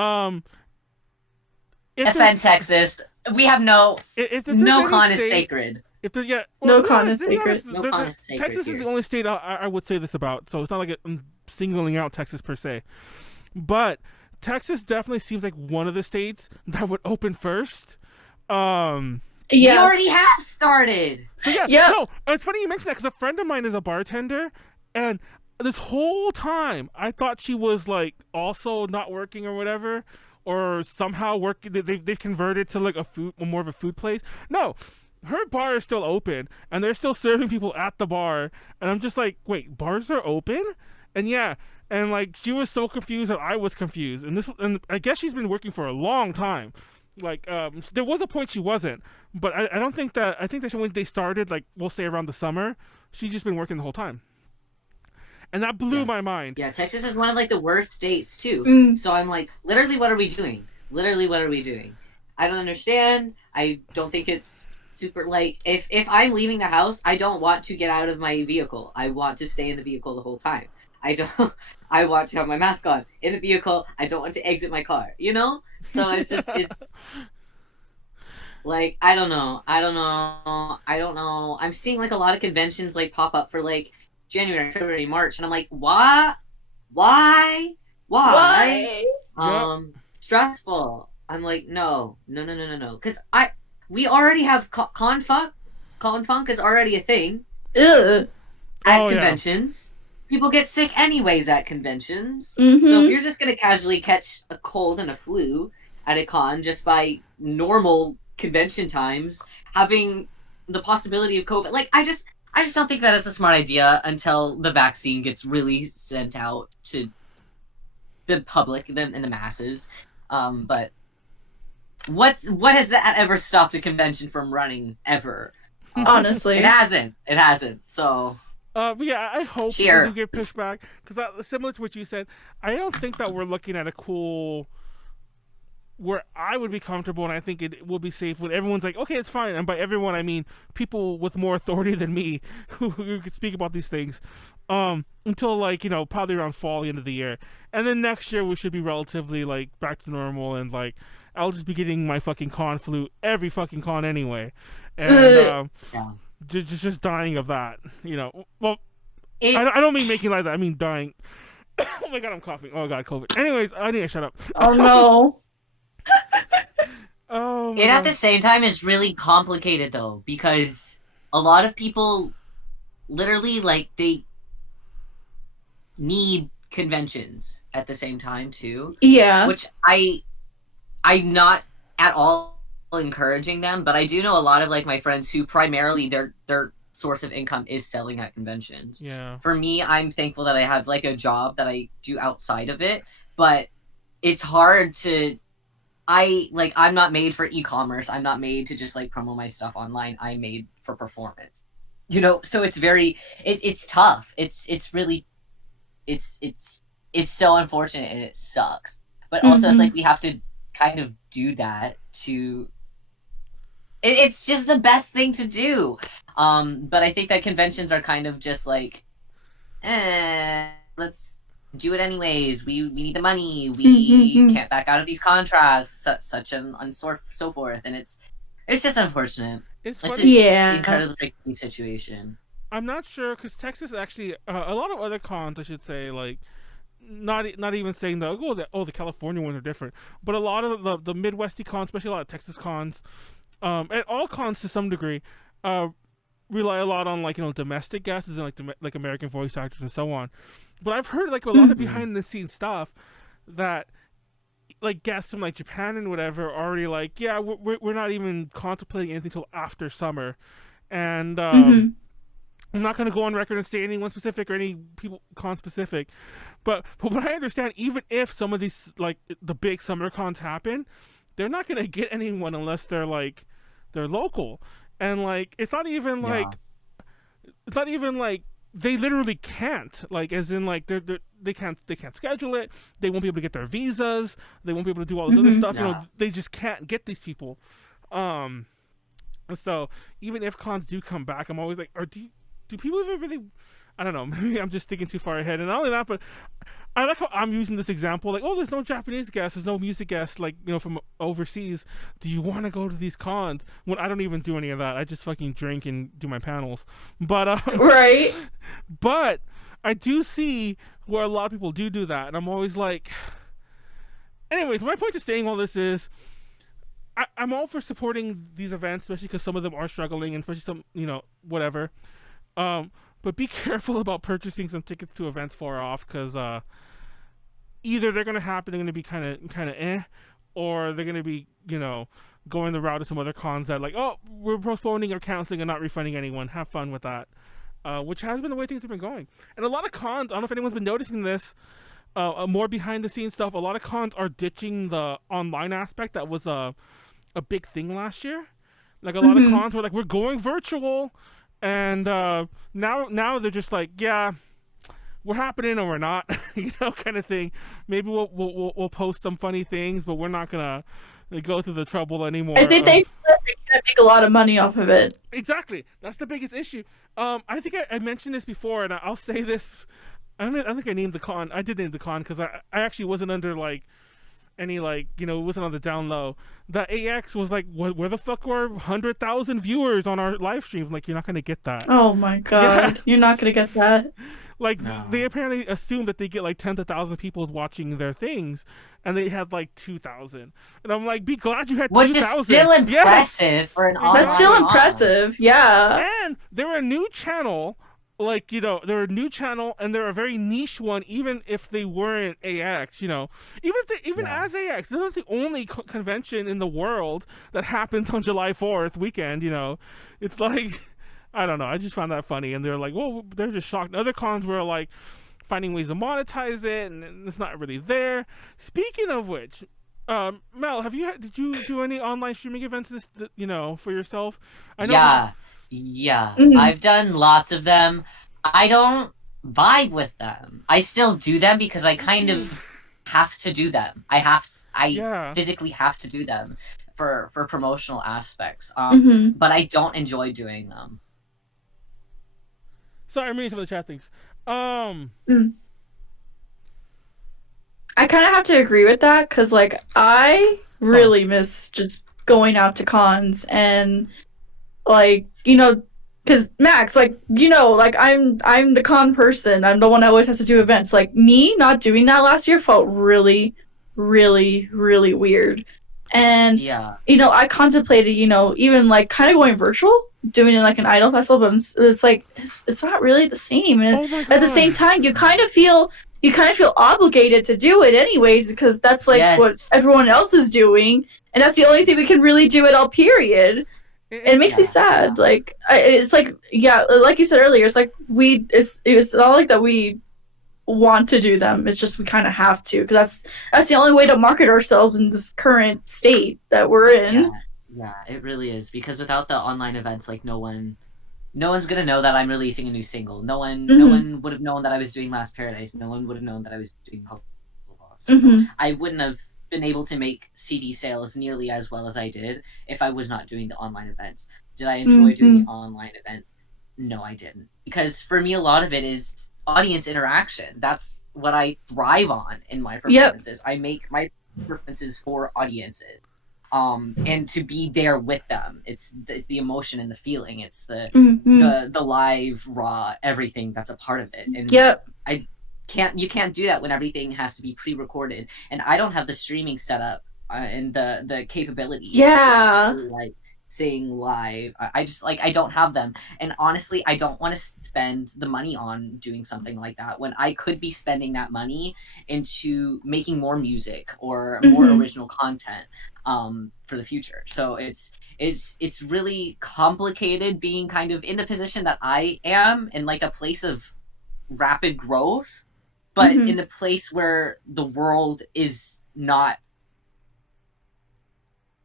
Offend Texas. We have no con is sacred. No con is sacred. Texas is the only state I would say this about, so it's not like I'm singling out Texas per se. But Texas definitely seems like one of the states that would open first. We already have started. So no, it's funny you mentioned that because a friend of mine is a bartender, and this whole time I thought she was like also not working or whatever, or somehow working. They've converted to like more of a food place. No. Her bar is still open, and they're still serving people at the bar, and I'm just like, wait, bars are open? And like she was so confused that I was confused, and I guess she's been working for a long time. Like, there was a point she wasn't, but I don't think that. I think that when they started, like we'll say around the summer, she's just been working the whole time, and that blew my mind. Yeah, Texas is one of like the worst states too. So I'm like, literally, what are we doing? Literally, what are we doing? I don't understand. I don't think it's super, like, if I'm leaving the house, I don't want to get out of my vehicle. I want to stay in the vehicle the whole time. I want to have my mask on in the vehicle. I don't want to exit my car, you know? So it's just, it's like, I don't know. I'm seeing like a lot of conventions like pop up for like January, February, March, and I'm like, what? Why? Stressful. I'm like, no. Because we already have con funk is already a thing. At conventions. Yeah. People get sick anyways at conventions. So if you're just going to casually catch a cold and a flu at a con just by normal convention times, having the possibility of COVID, like, I just don't think that it's a smart idea until the vaccine gets really sent out to the public and the masses. But what has that ever stopped a convention from running ever? Honestly, it hasn't. So I hope we do get pushed back, because similar to what you said, I don't think that we're looking at a cool where I would be comfortable, and I think it will be safe when everyone's like, okay, it's fine. And by everyone, I mean people with more authority than me who could speak about these things, until like, probably around fall, the end of the year. And then next year we should be relatively like back to normal, and like I'll just be getting my fucking con flu every fucking con anyway. And just dying of that, Well, I don't mean making like that. I mean dying. Oh my god, I'm coughing. Oh god, COVID. Anyways, I need to shut up. Oh no. Oh my It at the same time is really complicated though, because a lot of people literally like they need conventions at the same time too. Yeah. Which I'm not at all encouraging them, but I do know a lot of like my friends who primarily their source of income is selling at conventions. Yeah. For me, I'm thankful that I have like a job that I do outside of it, but it's hard to I'm not made for e-commerce. I'm not made to just like promote my stuff online. I'm made for performance. You know, so it's very it's tough. It's really it's so unfortunate and it sucks. But also it's like we have to kind of do that to it's just the best thing to do. But I think that conventions are kind of just like let's do it anyways. We need the money. We can't back out of these contracts. Such an so forth, and it's just unfortunate. It's an incredibly tricky situation. I'm not sure because Texas actually a lot of other cons, I should say, like not even saying the California ones are different, but a lot of the Midwesty cons, especially a lot of Texas cons, and all cons to some degree, rely a lot on like domestic guests and like American voice actors and so on. But I've heard like a lot of behind the scenes stuff that like guests from like Japan and whatever are already like, yeah, we're not even contemplating anything until after summer, and I'm not going to go on record and say anyone specific or any people con specific, but what I understand, even if some of these like the big summer cons happen, they're not going to get anyone unless they're local, and like it's not even like they literally can't, like as in like they can't schedule it, they won't be able to get their visas, they won't be able to do all this other stuff. They just can't get these people. So even if cons do come back, I'm always like, do people even really, I don't know, maybe I'm just thinking too far ahead. And not only that, but I like how I'm using this example, like, oh, there's no Japanese guests, there's no music guests, like, from overseas. Do you want to go to these cons? When I don't even do any of that. I just fucking drink and do my panels. But, right. But I do see where a lot of people do that. And I'm always like, anyways, my point of saying all this is, I'm all for supporting these events, especially because some of them are struggling, and especially some, whatever. But be careful about purchasing some tickets to events far off, because either they're going to happen, they're going to be kind of or they're going to be, going the route of some other cons that like, oh, we're postponing or canceling and not refunding anyone. Have fun with that, which has been the way things have been going. And a lot of cons, I don't know if anyone's been noticing this, more behind the scenes stuff, a lot of cons are ditching the online aspect that was a big thing last year. Like a lot of cons were like, we're going virtual. And now they're just like, yeah, we're happening or we're not, kind of thing. Maybe we'll post some funny things, but we're not gonna go through the trouble anymore. I think they can't make a lot of money off of it. Exactly, that's the biggest issue. I think I mentioned this before, and I'll say this. I think I named the con. I did name the con because I actually wasn't under like any like it wasn't on the down low. That AX was like, where the fuck were 100,000 viewers on our live stream? Like, you're not gonna get that. Oh my god, yeah. You're not gonna get that. Like they apparently assume that they get like tens of thousands of people watching their things, and they had like 2,000. And I'm like, be glad you had 2,000. Which is still impressive for an online. That's still impressive, yeah. And they're a new channel. Like, they're a new channel, and they're a very niche one, even if they weren't AX, even as AX, they're not the only convention in the world that happens on July 4th weekend, It's like, I don't know, I just found that funny, and they're like, well, they're just shocked. Other cons were like finding ways to monetize it, and it's not really there. Speaking of which, Mel, did you do any online streaming events for yourself? I know Yeah, I've done lots of them. I don't vibe with them. I still do them because I kind of have to do them. I physically have to do them for promotional aspects. But I don't enjoy doing them. Sorry, I'm reading some of the chat things. I kind of have to agree with that because, like, I really miss just going out to cons and, like, because Max, like, like, I'm the con person. I'm the one that always has to do events. Like, me not doing that last year felt really, really, really weird. And Yeah. I contemplated, even like kind of going virtual, doing it like an idol festival, but it's like it's not really the same. And Oh my God. at the same time, you kind of feel obligated to do it anyways, because that's like what everyone else is doing, and that's the only thing we can really do at all. Period. It makes me sad. Like it's like like you said earlier, it's like it's not like that we want to do them. It's just we kind of have to, because that's the only way to market ourselves in this current state that we're in. Yeah, it really is, because without the online events, like no one's gonna know that I'm releasing a new single. No one would have known that I was doing Last Paradise. No one would have known that I was doing Puzzle Box. I wouldn't have been able to make CD sales nearly as well as I did if I was not doing the online events. Did I enjoy doing the online events? No, I didn't. Because for me, a lot of it is audience interaction. That's what I thrive on in my performances. I make my performances for audiences. And to be there with them. It's the emotion and the feeling. It's the live, raw, everything that's a part of it. And you can't do that when everything has to be pre-recorded. And I don't have the streaming setup and the capabilities to actually, like, sing live. I just, like, I don't have them. And honestly, I don't want to spend the money on doing something like that when I could be spending that money into making more music or more original content for the future. So it's really complicated being kind of in the position that I am, in like a place of rapid growth, but in a place where the world is not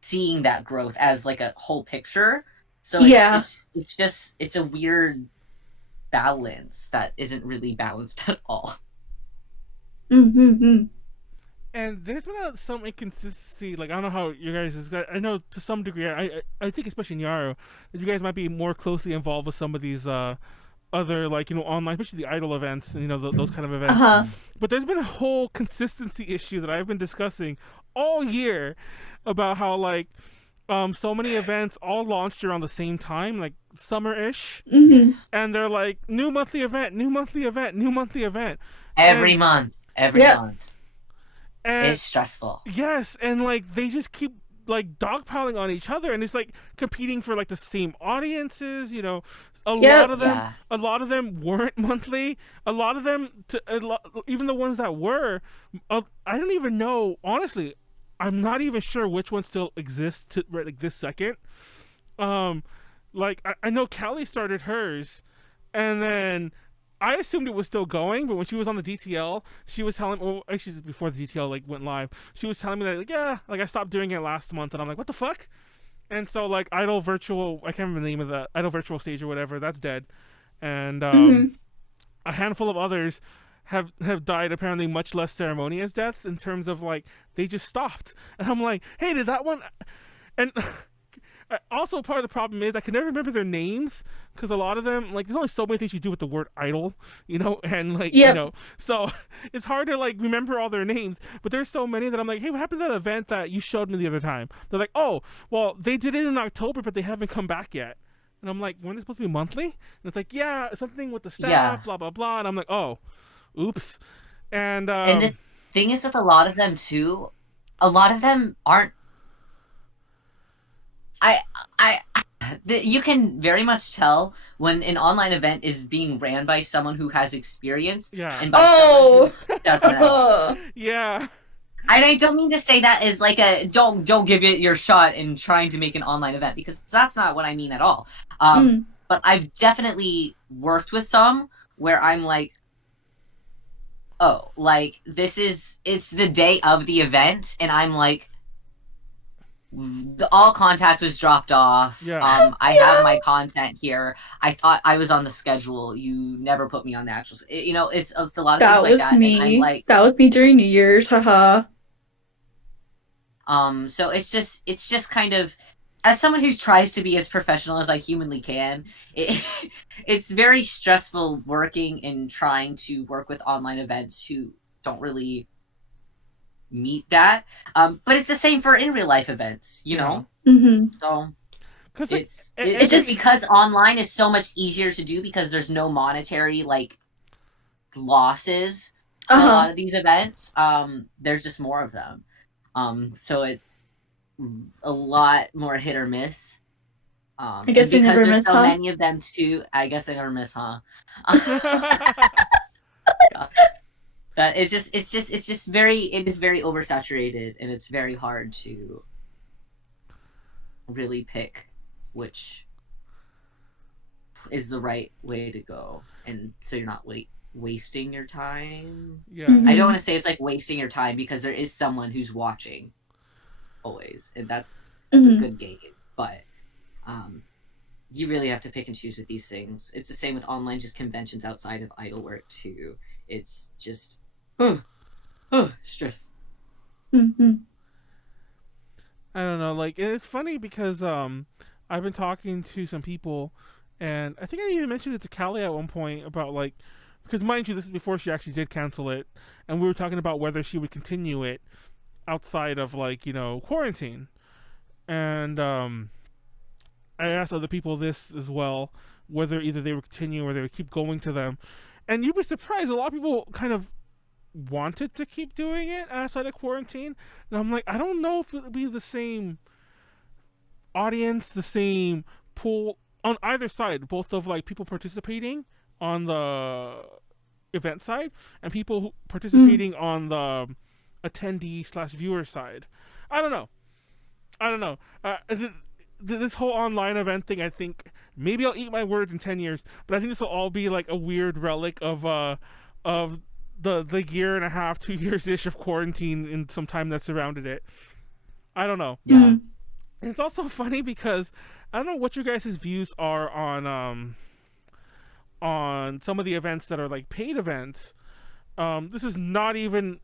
seeing that growth as like a whole picture. So it's a weird balance that isn't really balanced at all. And there's been some inconsistency. Like, I don't know how you guys is. I know to some degree. I think especially in Nyaru that you guys might be more closely involved with some of these other, like, online, especially the idol events and those kind of events. But there's been a whole consistency issue that I've been discussing all year about how, like, so many events all launched around the same time, like summer-ish, and they're like new monthly event, new monthly event, new monthly event every month. And it's stressful. Yes, and like they just keep like dogpiling on each other, and it's like competing for like the same audiences. A lot of them weren't monthly. A lot of them, even the ones that were, I don't even know. Honestly, I'm not even sure which one still exists right like this second. Like I know Callie started hers, and then I assumed it was still going, but when she was on the DTL, she was telling, well, actually before the DTL like went live, she was telling me that, like, yeah, like I stopped doing it last month, and I'm like, what the fuck? And so, like, Idol Virtual, I can't remember the name of the Idol Virtual Stage or whatever, that's dead, and a handful of others have died apparently much less ceremonious deaths in terms of like they just stopped, and I'm like, hey, did that one? And also, part of the problem is I can never remember their names because a lot of them, like, there's only so many things you do with the word idol, and like, so it's hard to like remember all their names. But there's so many that I'm like, hey, what happened to that event that you showed me the other time? They're like, oh, well, they did it in October, but they haven't come back yet. And I'm like, weren't they supposed to be monthly? And it's like, yeah, something with the staff, blah blah blah. And I'm like, oh, oops. And the thing is with a lot of them too, a lot of them aren't. You can very much tell when an online event is being ran by someone who has experience, and by someone who doesn't have. Yeah. And I don't mean to say that as like a don't give it your shot in trying to make an online event, because that's not what I mean at all. But I've definitely worked with some where I'm like, oh, like it's the day of the event, and I'm like, all contact was dropped off. I have my content here. I thought I was on the schedule. You never put me on the actual. It's a lot of things like that. That was me. That was me during New Year's. Haha. So it's just kind of, as someone who tries to be as professional as I humanly can, it's very stressful working and trying to work with online events who don't really meet that. But it's the same for in real life events, So it's just because online is so much easier to do because there's no monetary like losses for a lot of these events. There's just more of them. So it's a lot more hit or miss. I guess you never miss, there's so huh? many of them too. I guess I never miss, huh? That it is very oversaturated, and it's very hard to really pick which is the right way to go, and so you're not wasting your time. Yeah. Mm-hmm. I don't want to say it's like wasting your time, because there is someone who's watching always, and that's a good game, but you really have to pick and choose with these things. It's the same with online just conventions outside of idol work too. It's just stress. Mm-hmm. I don't know, like, and it's funny because I've been talking to some people, and I think I even mentioned it to Callie at one point about, like, because mind you, this is before she actually did cancel it, and we were talking about whether she would continue it outside of, like, you know, quarantine. And I asked other people this as well, whether either they would continue or they would keep going to them. And you'd be surprised, a lot of people kind of wanted to keep doing it outside of quarantine. And I'm like, I don't know if it would be the same audience, the same pool on either side, both of like people participating on the event side and people participating on the attendee/viewer side. I don't know. This whole online event thing, I think maybe I'll eat my words in 10 years, but I think this will all be like a weird relic of the year and a half, 2 years ish of quarantine and some time that surrounded it. I don't know. Yeah. And it's also funny because I don't know what your guys' views are on some of the events that are like paid events. This is not even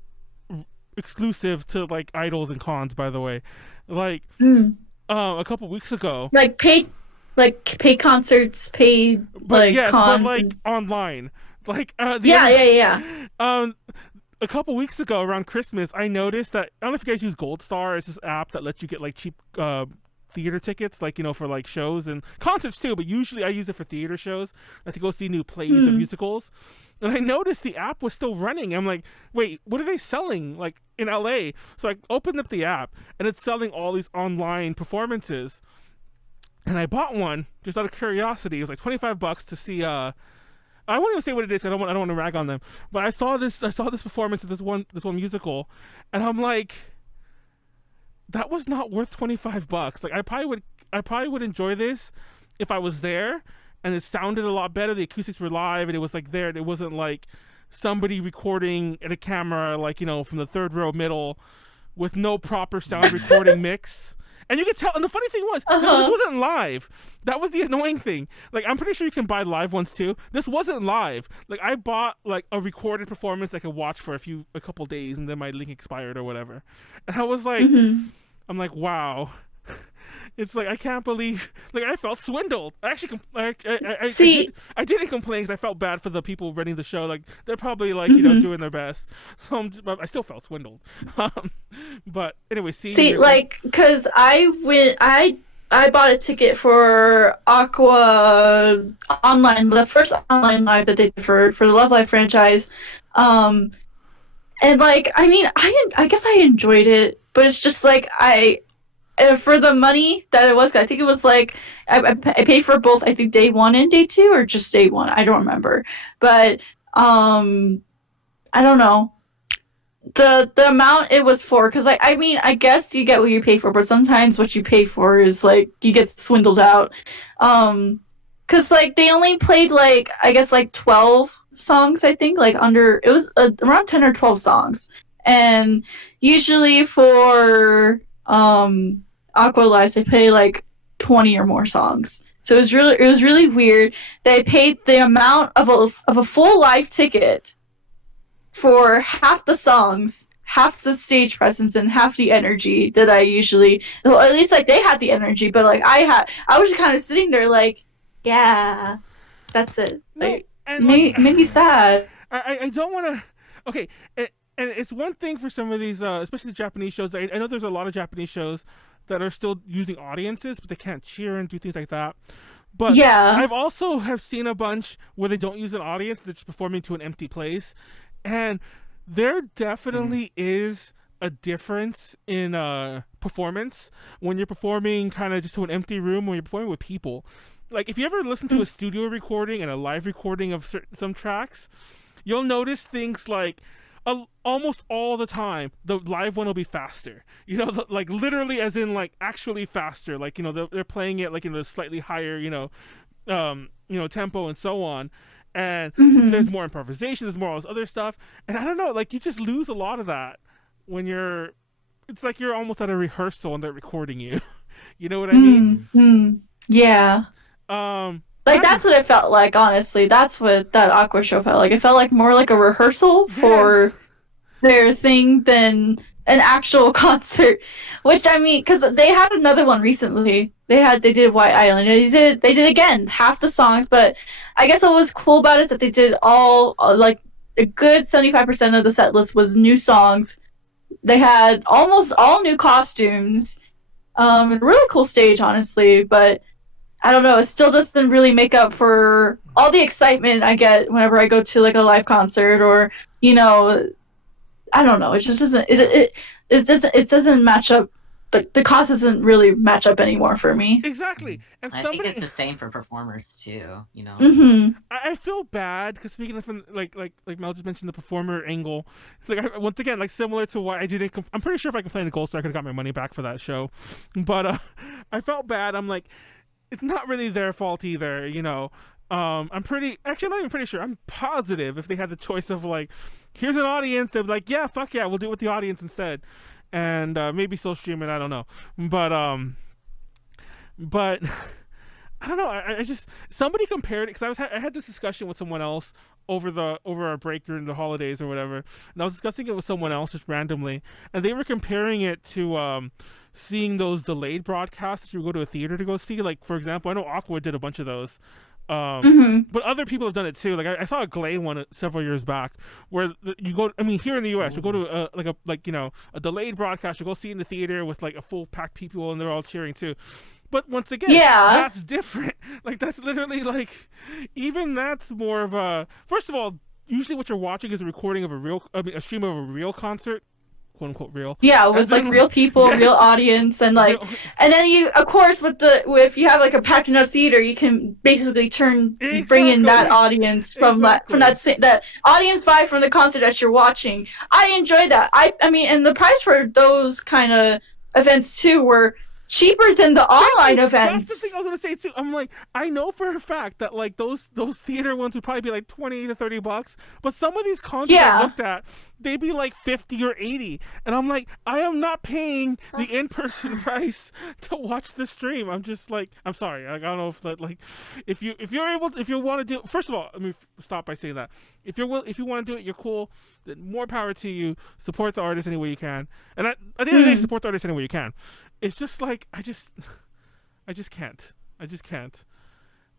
exclusive to like idols and cons, by the way. Like a couple weeks ago, like paid concerts, paid like yes, cons, but like online. Like yeah. A couple weeks ago around Christmas, I noticed that I don't know if you guys use Gold Star. It's this app that lets you get like cheap theater tickets, like, you know, for like shows and concerts too. But usually I use it for theater shows, like to go see new plays or musicals. And I noticed the app was still running. I'm like, wait, what are they selling like in LA? So I opened up the app and it's selling all these online performances. And I bought one just out of curiosity. It was like $25 to see I won't even say what it is. I don't want to rag on them. But I saw this performance of this one musical, and I'm like, that was not worth $25. Like I probably would enjoy this if I was there, and it sounded a lot better. The acoustics were live, and it was like there. It wasn't like somebody recording at a camera, like, you know, from the third row middle, with no proper sound recording mix. And you could tell, and the funny thing was, this wasn't live. That was the annoying thing. Like, I'm pretty sure you can buy live ones too. This wasn't live. Like, I bought like a recorded performance I could watch for a couple days, and then my link expired or whatever. And I was like, I'm like, wow. It's like, I can't believe, like, I felt swindled. I actually, I didn't complain because I felt bad for the people running the show. Like, they're probably like, you know, doing their best. So I still felt swindled. But anyway, like, cause I bought a ticket for Aqua Online, the first online live that they did for the Love Live franchise. And like, I mean, I guess I enjoyed it, but it's just like for the money that it was, I think it was like I paid for both. I think day 1 and day 2, or just day 1. I don't remember, but I don't know the amount it was for. Because I mean, I guess you get what you pay for, but sometimes what you pay for is like you get swindled out. Because like they only played like, I guess, like 12 songs. I think like it was around 10 or 12 songs, and usually for Aqua Lives they play like 20 or more songs. So it was really weird. They paid the amount of a full live ticket for half the songs, half the stage presence, and half the energy that I usually, well, at least like they had the energy, but like I was just kind of sitting there like, yeah, that's it. Like, made me sad. I don't want to. Okay, and it's one thing for some of these, especially the Japanese shows. I know there's a lot of Japanese shows that are still using audiences, but they can't cheer and do things like that. But yeah, I've also have seen a bunch where they don't use an audience; they're just performing to an empty place, and there definitely is a difference in performance when you're performing kind of just to an empty room when you're performing with people. Like if you ever listen to a studio recording and a live recording of some tracks, you'll notice things like almost all the time the live one will be faster, you know, like literally as in like actually faster, like, you know, they're playing it like in a slightly higher, you know, tempo and so on, and there's more improvisation, there's more all this other stuff, and I don't know, like you just lose a lot of that when it's like you're almost at a rehearsal and they're recording you. You know what I mean? Yeah. Like that's what it felt like, honestly. That's what that Aqua show felt like. It felt like more like a rehearsal for their thing than an actual concert. Which I mean, because they had another one recently. They did White Island. They did again half the songs, but I guess what was cool about it is that they did all like a good 75% of the set list was new songs. They had almost all new costumes. Really cool stage, honestly, but I don't know, it still doesn't really make up for all the excitement I get whenever I go to like a live concert, or, you know, I don't know, it just doesn't it doesn't match up. The cost doesn't really match up anymore for me. Exactly. And I think it's the same for performers too, you know. I feel bad because speaking of like Mel just mentioned the performer angle, it's like once again like similar to why I didn't. I'm pretty sure if I complained to Gold Star, I could have got my money back for that show, but I felt bad. I'm like, it's not really their fault either, you know. I'm not even pretty sure. I'm positive if they had the choice of like, here's an audience, they'd be like, yeah, fuck yeah, we'll do it with the audience instead, and maybe still stream it. I don't know, but I don't know. I just somebody compared it because I had this discussion with someone else over our break during the holidays or whatever, and I was discussing it with someone else just randomly, and they were comparing it to seeing those delayed broadcasts that you go to a theater to go see. Like for example, I know Aqua did a bunch of those. But other people have done it too. Like I saw a Glade one several years back where you go. I mean, here in the U.S., you go to a delayed broadcast. You go see it in the theater with like a full packed people, and they're all cheering too. But once again, that's different. Like that's literally like, even that's more of a. First of all, usually what you're watching is a recording of a stream of a real concert. "Quote unquote" real. Yeah, with like real people, real audience, and like, and then you, of course, if you have like a packed enough theater, you can basically bring in that audience from that audience vibe from the concert that you're watching. I enjoy that. I mean, and the price for those kind of events too were cheaper than the online events. That's the thing I was gonna say too. I'm like, I know for a fact that like those theater ones would probably be like $20 to $30, but some of these concerts I looked at, they'd be like $50 or $80, and I'm like, I am not paying the in-person price to watch the stream. I'm just like, I'm sorry, I don't know if that like, if you want to do. First of all, let me stop by saying that if you want to do it, you're cool. Then more power to you. Support the artist any way you can, and at the end of the day, support the artist any way you can. It's just like I just can't.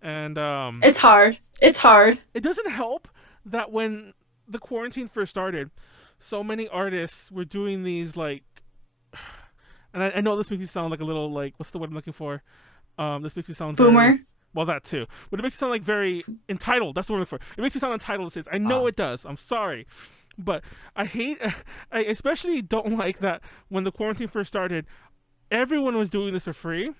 And it's hard. It doesn't help that when the quarantine first started, so many artists were doing these like, and I know this makes you sound like a little like, what's the word I'm looking for? This makes you sound boomer. Well, that too, but it makes you sound like very entitled. That's what I'm looking for. It makes you sound entitled. I know it does. I'm sorry, but I especially don't like that when the quarantine first started. Everyone was doing this for free.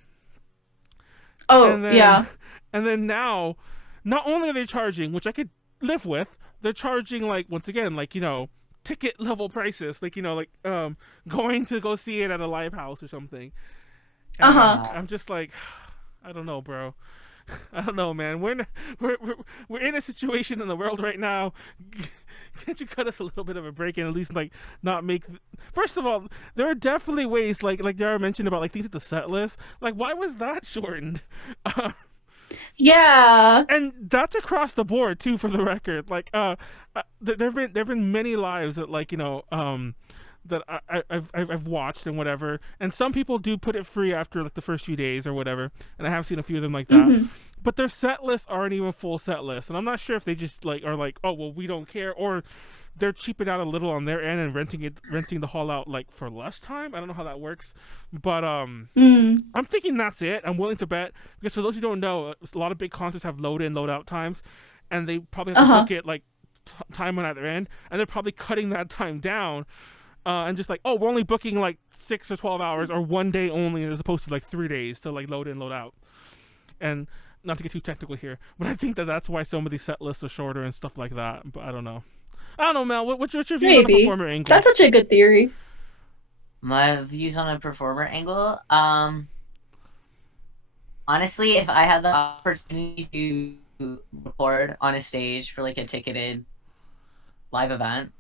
And then now, not only are they charging, which I could live with, they're charging like, once again, like, you know, ticket level prices, like, you know, like going to go see it at a live house or something. And I'm just like, I don't know, bro. I don't know, man. We're in a situation in the world right now. Can't you cut us a little bit of a break and at least like not make? First of all, there are definitely ways like Dara mentioned about like things at the set list. Like, why was that shortened? Yeah, and that's across the board too. For the record, like there've been many lives that like, you know, that I've watched and whatever, and some people do put it free after like the first few days or whatever, and I have seen a few of them like that. But their set lists aren't even full set lists, and I'm not sure if they just like are like, oh well, we don't care, or they're cheaping out a little on their end and renting the hall out like for less time. I don't know how that works, but I'm thinking that's it. I'm willing to bet, because for those who don't know, a lot of big concerts have load in, load out times, and they probably have to book it like time on either end, and they're probably cutting that time down. and just like, oh, we're only booking like 6 or 12 hours or 1 day only, as opposed to like 3 days to like load in, load out. And not to get too technical here, but I think that that's why some of these set lists are shorter and stuff like that. But I don't know, Mel. What's your view on the performer angle? That's such a good theory. My views on a performer angle. Honestly, if I had the opportunity to record on a stage for like a ticketed live event,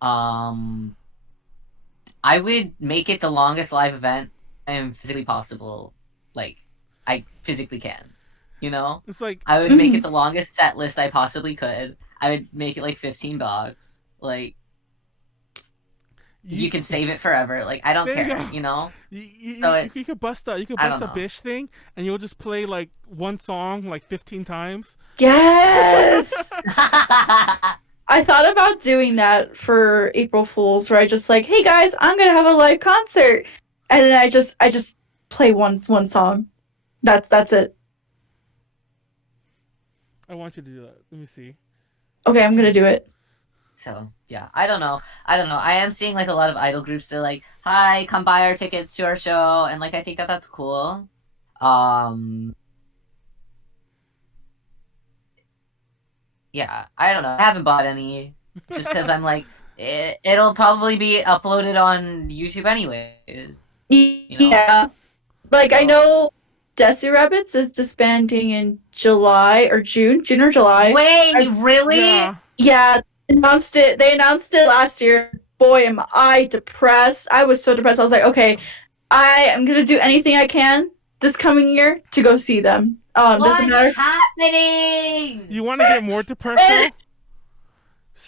I would make it the longest live event I am physically possible. Like, I physically can. You know? It's like I would make it the longest set list I possibly could. I would make it like 15 bucks. Like, you can save it forever. Like, I don't care, you know? You So could bust a bish thing, and you'll just play like one song like 15 times. Yes. I thought about doing that for April Fools, where I just like, hey guys, I'm gonna have a live concert, and then I just play one song. That's it. I want you to do that. Let me see. Okay, I'm gonna do it. So, yeah, I don't know. I am seeing, like, a lot of idol groups. They're like, hi, come buy our tickets to our show. And, like, I think that that's cool. Yeah, I don't know. I haven't bought any. Just because I'm like, it'll probably be uploaded on YouTube anyway. You know? Yeah. Like, I know Desu Rabbits is disbanding in July or June or July. Wait, really? Yeah. They announced it last year. Boy, am I depressed. I was so depressed. I was like, okay, I am gonna do anything I can this coming year to go see them. Doesn't matter. What's happening? You want to get more depressed?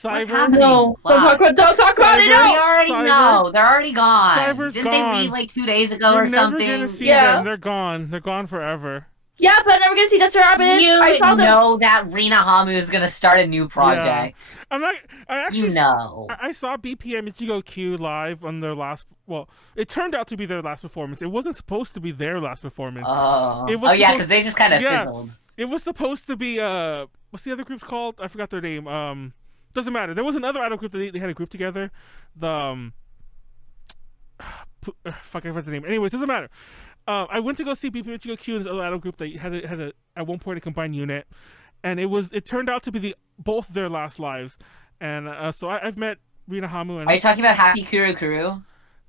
What's Cyber? happening? No, don't talk about it We now. already know. They're already gone. Cyber's Didn't gone. they leave like 2 days ago You're or something? never gonna see them. They're gone. They're gone forever. Yeah, but I'm never gonna see Desu Rabbits. You know that Rina Hamu is gonna start a new project. Yeah. I saw BPM Ichigo Q live on their last. Well, it turned out to be their last performance. It wasn't supposed to be their last performance. Oh, yeah, because they just kind of fizzled. It was supposed to be what's the other group's called? I forgot their name. Doesn't matter. There was another idol group that they had a group together. The fuck, I forgot the name. Anyways, doesn't matter. I went to go see BPM Ichigo Q and this other idol group that had a at one point a combined unit, and it turned out to be both their last lives, and so I've met Rina Hamu and. Are you talking about Happy Kuru Kuru?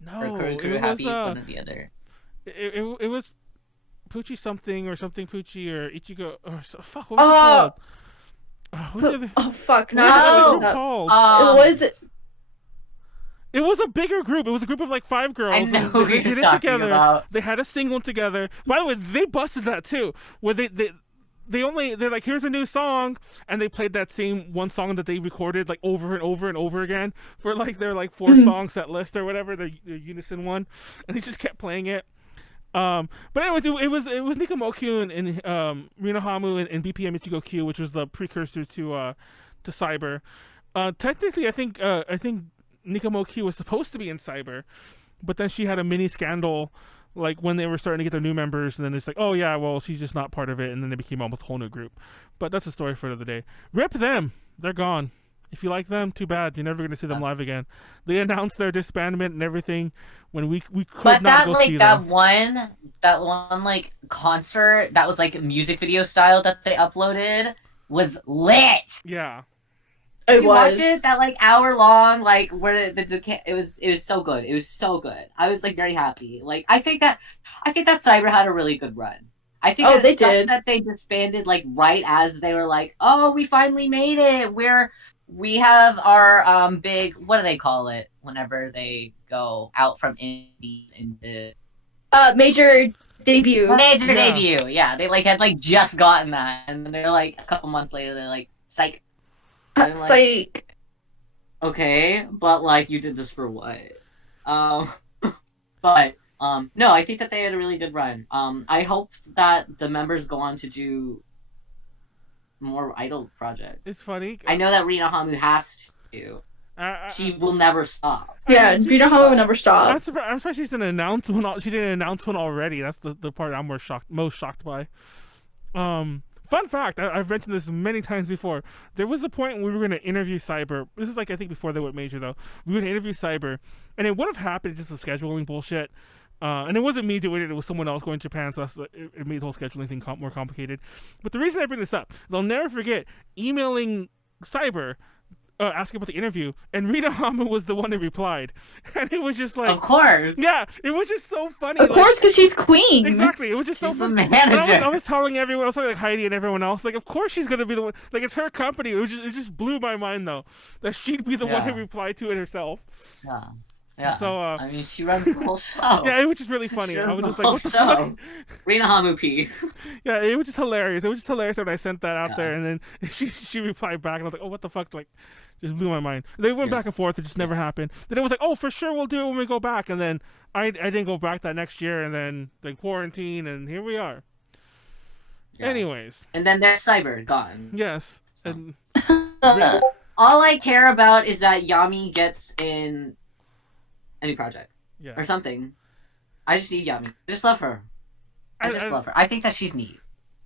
No, or Kuru Kuru Happy, one or the other. It was Poochie something or something Poochie or Ichigo or fuck. What was it called? Fuck! No. It was a bigger group. It was a group of like 5 girls. I know who they you're did it talking together. about. They had a single together. By the way, they busted that too. Where they're like, here's a new song, and they played that same one song that they recorded like over and over and over again for like their like 4-song set list or whatever, their unison one, and they just kept playing it. But anyways, it was Nikamoku and Rina Hamu and BPM Ichigo Q, which was the precursor to Cyber. Technically, I think Nikamoku was supposed to be in Cyber, but then she had a mini scandal like when they were starting to get their new members, and then it's like, oh yeah, well, she's just not part of it, and then they became almost a whole new group. But that's a story for another day. Rip them. They're gone. If you like them, too bad. You're never going to see them live again. They announced their disbandment and everything when we could not go see them. That one like concert that was like music video style that they uploaded was lit. Yeah. You watched it, that like hour long, like where it was so good. It was so good. I was like very happy. Like I think that Cyber had a really good run. I think they did. That they disbanded like right as they were like, oh, we finally made it. We have our big, what do they call it whenever they go out from indies into major debut. Debut. Yeah, they like had like just gotten that, and they're like a couple months later they're like, psych. Like, psych. Okay, but like you did this for what? But no, I think that they had a really good run. I hope that the members go on to do more idol projects. It's funny. I know that Rina Hamu has to. She will never stop. Yeah, Rina Hamu will never stop. I'm surprised she didn't announce one. She didn't announce one already. That's the part I'm most shocked by. fun fact, I've mentioned this many times before. There was a point when we were going to interview Cyber. This is like, I think before they went major though. We were going to interview Cyber, and it would have happened, just the scheduling bullshit. And it wasn't me doing it, it was someone else going to Japan, so it made the whole scheduling thing more complicated. But the reason I bring this up, they'll never forget emailing Cyber, asking about the interview, and Rita Hama was the one that replied. And it was just like... Of course! Yeah, it was just so funny. Of course, because she's queen! Exactly, it was just she's so funny. The manager. I was telling everyone, I was telling like Heidi and everyone else, like, of course she's going to be the one, like, it's her company. It just blew my mind, though, that she'd be the one to reply to it herself. Yeah. Yeah, so, I mean, she runs the whole show. Yeah, it was just really funny. I was just like, what the fuck? Rina Hamupi. Yeah, it was just hilarious. It was just hilarious when I sent that out there, and then she replied back, and I was like, oh, what the fuck? Like, just blew my mind. They went back and forth. It just never happened. Then it was like, oh, for sure we'll do it when we go back. And then I didn't go back that next year, and then quarantine, and here we are. Yeah. Anyways. And then there's Cyber gone. Yes. So. And all I care about is that Yami gets in any project or something. I just need Yami. I just love her. I love her. I think that she's neat.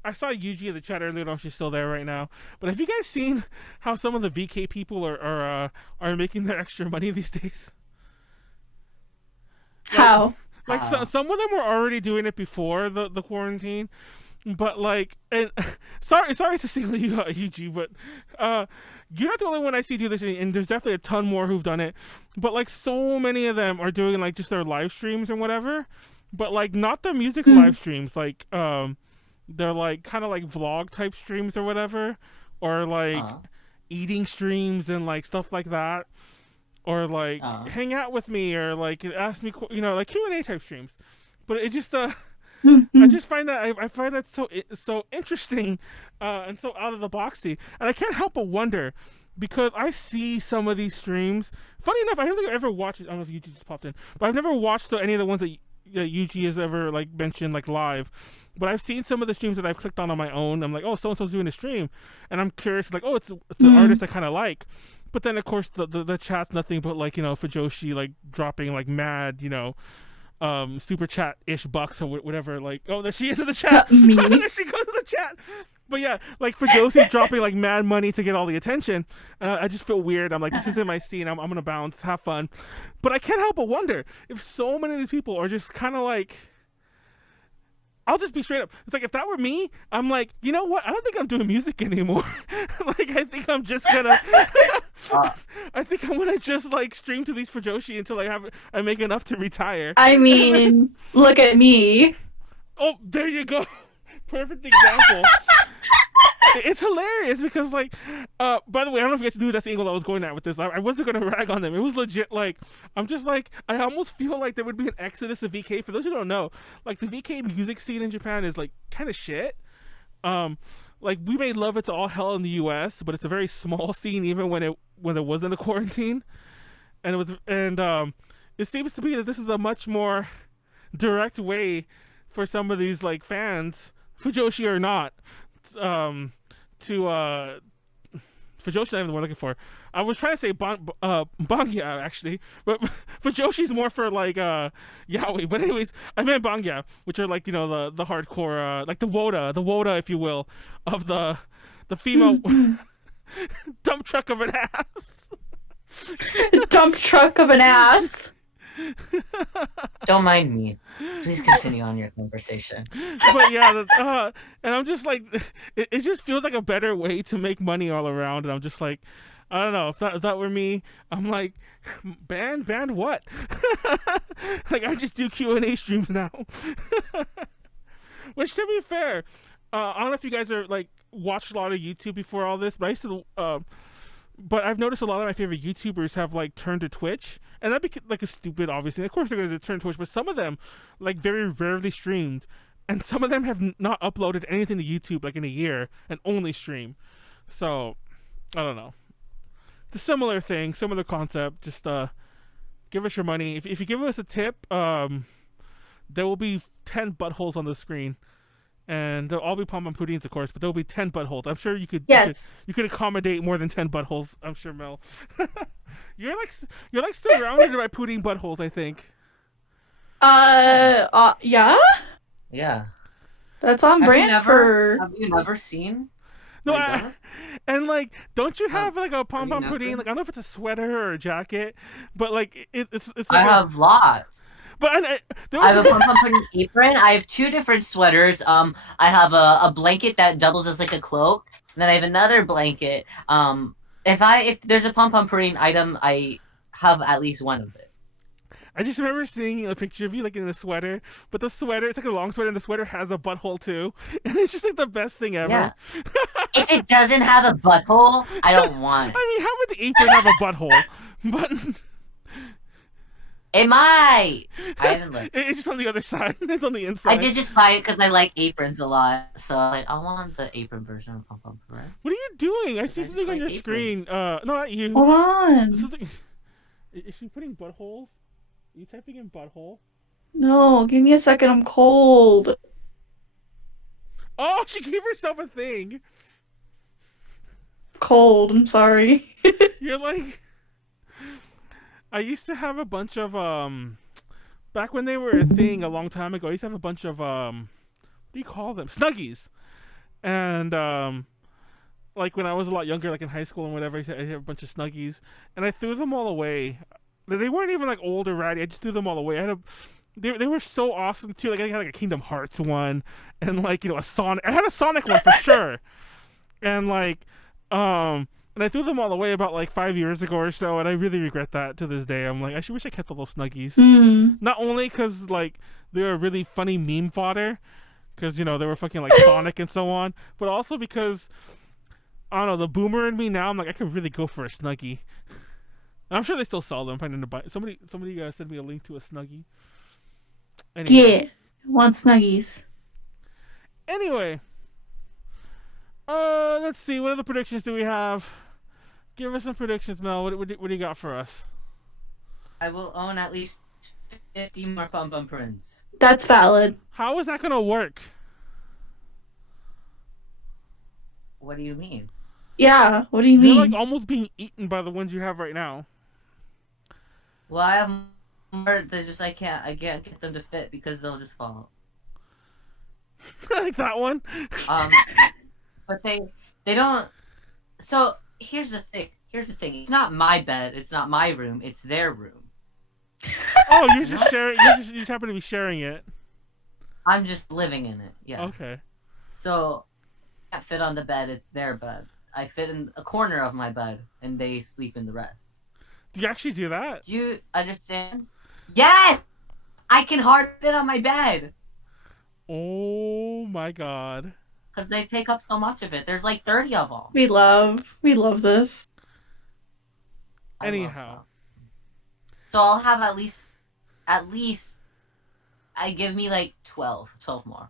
I saw Yuji in the chat earlier. I don't know if she's still there right now. But have you guys seen how some of the VK people are making their extra money these days? How? Like some of them were already doing it before the quarantine, but like, and sorry to single you out, Yuji, but you're not the only one I see do this, and there's definitely a ton more who've done it. But like, so many of them are doing like just their live streams and whatever, but like not their music live streams. Like they're like kind of like vlog type streams or whatever, or like eating streams and like stuff like that, or like hang out with me, or like ask me, like Q&A type streams. But it just I just find that I find that so interesting and so out of the boxy, and I can't help but wonder, because I see some of these streams. Funny enough, I don't think I've ever watched it. I don't know if Yuji just popped in, but I've never watched any of the ones that Yuji has ever like mentioned like live. But I've seen some of the streams that I've clicked on my own. I'm like, oh, so and so's doing a stream, and I'm curious, like, oh, it's an artist I kind of like. But then of course the chat's nothing but like Fujoshi like dropping like mad super chat-ish bucks or whatever. Like, oh, there she is in the chat. Me? There she goes in the chat. But yeah, like Fujoshi's dropping like mad money to get all the attention. I just feel weird. I'm like, this isn't my scene. I'm gonna bounce, have fun. But I can't help but wonder if so many of these people are just kind of like, I'll just be straight up. It's like, if that were me, I'm like, you know what? I don't think I'm doing music anymore. Like, I think I'm just gonna, I think I'm gonna just like stream to these Fujoshi until I make enough to retire. I mean, look at me. Oh, there you go. Perfect example. It's hilarious because, like, by the way, I don't know if you guys knew that's the angle I was going at with this. I wasn't going to rag on them. It was legit, like, I'm just like, I almost feel like there would be an exodus of VK. For those who don't know, like, the VK music scene in Japan is, like, kind of shit. Like, we may love it to all hell in the US, but it's a very small scene even when there wasn't a quarantine. And it seems to be that this is a much more direct way for some of these, like, fans, Fujoshi or not, Fujoshi not even the word I'm looking for. I was trying to say Bangya actually, but Fujoshi's more for like yaoi. But anyways, I meant Bangya, which are like the hardcore like the Woda if you will, of the female dump truck of an ass. Dump truck of an ass. Don't mind me. Please continue on your conversation. But yeah, and I'm just like, it just feels like a better way to make money all around. And I'm just like, I don't know, if that were me, I'm like, banned what? Like, I just do Q&A streams now. Which, to be fair, I don't know if you guys are like watched a lot of YouTube before all this, but I used to but I've noticed a lot of my favorite YouTubers have like turned to Twitch, and that'd be like a stupid, obviously. Of course they're going to turn to Twitch, but some of them like very rarely streamed, and some of them have not uploaded anything to YouTube like in a year and only stream. So I don't know. It's a similar thing, similar concept. Just give us your money. If you give us a tip, there will be 10 buttholes on the screen. And they'll all be pom-pom puddings, of course, but there'll be 10 buttholes. I'm sure you could. Yes. You could accommodate more than 10 buttholes. I'm sure, Mel. You're like surrounded by pudding buttholes, I think. Yeah. Yeah. That's on brand for. Have you never seen? No, and like, don't you have like a pom pom pudding? Like, I don't know if it's a sweater or a jacket, but like it's. Like I have lots. But I have a pom pom pudding apron. I have 2 different sweaters. I have a blanket that doubles as like a cloak, and then I have another blanket. If there's a pom pom pudding item, I have at least one of it. I just remember seeing a picture of you like in a sweater, but the sweater, it's like a long sweater, and the sweater has a butthole too, and it's just like the best thing ever. Yeah. If it doesn't have a butthole, I don't want it. I mean, how would the apron have a butthole? But it might. I haven't looked. It's just on the other side. It's on the inside. I did just buy it because I like aprons a lot, so like I want the apron version of pom pom pudding. What are you doing? I see something on your screen. No, not you. Hold on. Is she putting buttholes? Are you typing in butthole? No, give me a second. I'm cold. Oh, she gave herself a thing. Cold. I'm sorry. You're like. I used to have a bunch of back when they were a thing a long time ago. I used to have a bunch of what do you call them? Snuggies. And like when I was a lot younger, like in high school and whatever, I had a bunch of Snuggies, and I threw them all away. They weren't even like old or ratty. I just threw them all away. They were so awesome too. Like I had like a Kingdom Hearts one, and like a Sonic. I had a Sonic one for sure, and like and I threw them all away about like 5 years ago or so, and I really regret that to this day. I'm like, I wish I kept all those Snuggies. Not only because like they were really funny meme fodder, because they were fucking like Sonic and so on, but also because I don't know, the boomer in me now. I'm like, I could really go for a Snuggie. I'm sure they still sell them. I'm to buy. Somebody send me a link to a Snuggie. Anyway. Yeah, want Snuggies. Anyway, let's see. What other predictions do we have? Give us some predictions, Mel. What do you got for us? I will own at least 50 more pom pom prints. That's valid. How is that gonna work? What do you mean? Yeah, what do you mean? You're like almost being eaten by the ones you have right now. Well, I have more. There's just I can't get them to fit because they'll just fall. Like that one. But they don't. So here's the thing. It's not my bed. It's not my room. It's their room. Oh, you're just sharing. You just happen to be sharing it. I'm just living in it. Yeah. Okay. So I can't fit on the bed. It's their bed. I fit in a corner of my bed, and they sleep in the rest. Do you actually do that? Do you understand? Yes! I can hard fit on my bed. Oh my god. Because they take up so much of it. There's like 30 of them. We love this. Anyhow. So I'll have at least, I give me like 12 more.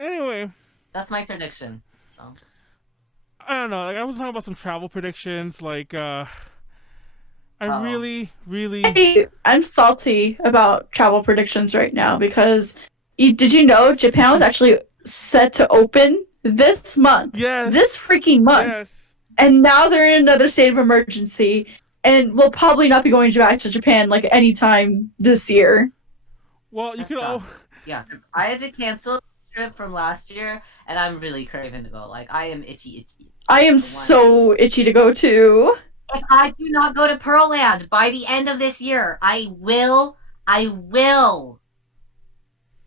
Anyway. That's my prediction. So. I don't know. Like, I was talking about some travel predictions. Like, really. Hey, I'm salty about travel predictions right now because did you know Japan was actually set to open this month? Yes. This freaking month. Yes. And now they're in another state of emergency, and we'll probably not be going back to Japan like anytime this year. Well, you could all. Yeah, because I had to cancel trip from last year, and I'm really craving to go. Like, I am itchy. I am so itchy to go too. If I do not go to Pearl Land by the end of this year, I will.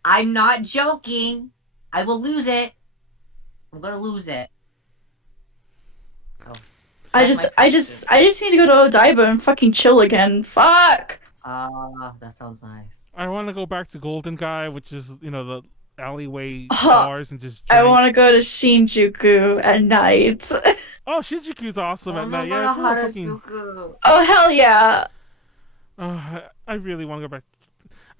I'm not joking. I will lose it. I'm gonna lose it. Oh, I just need to go to Odaiba and fucking chill again. Fuck. That sounds nice. I want to go back to Golden Guy, which is the alleyway bars, and just drink. I want to go to Shinjuku at night. Oh, Shinjuku's awesome at night. Yeah, it's fucking. Oh hell yeah! I really want to go back.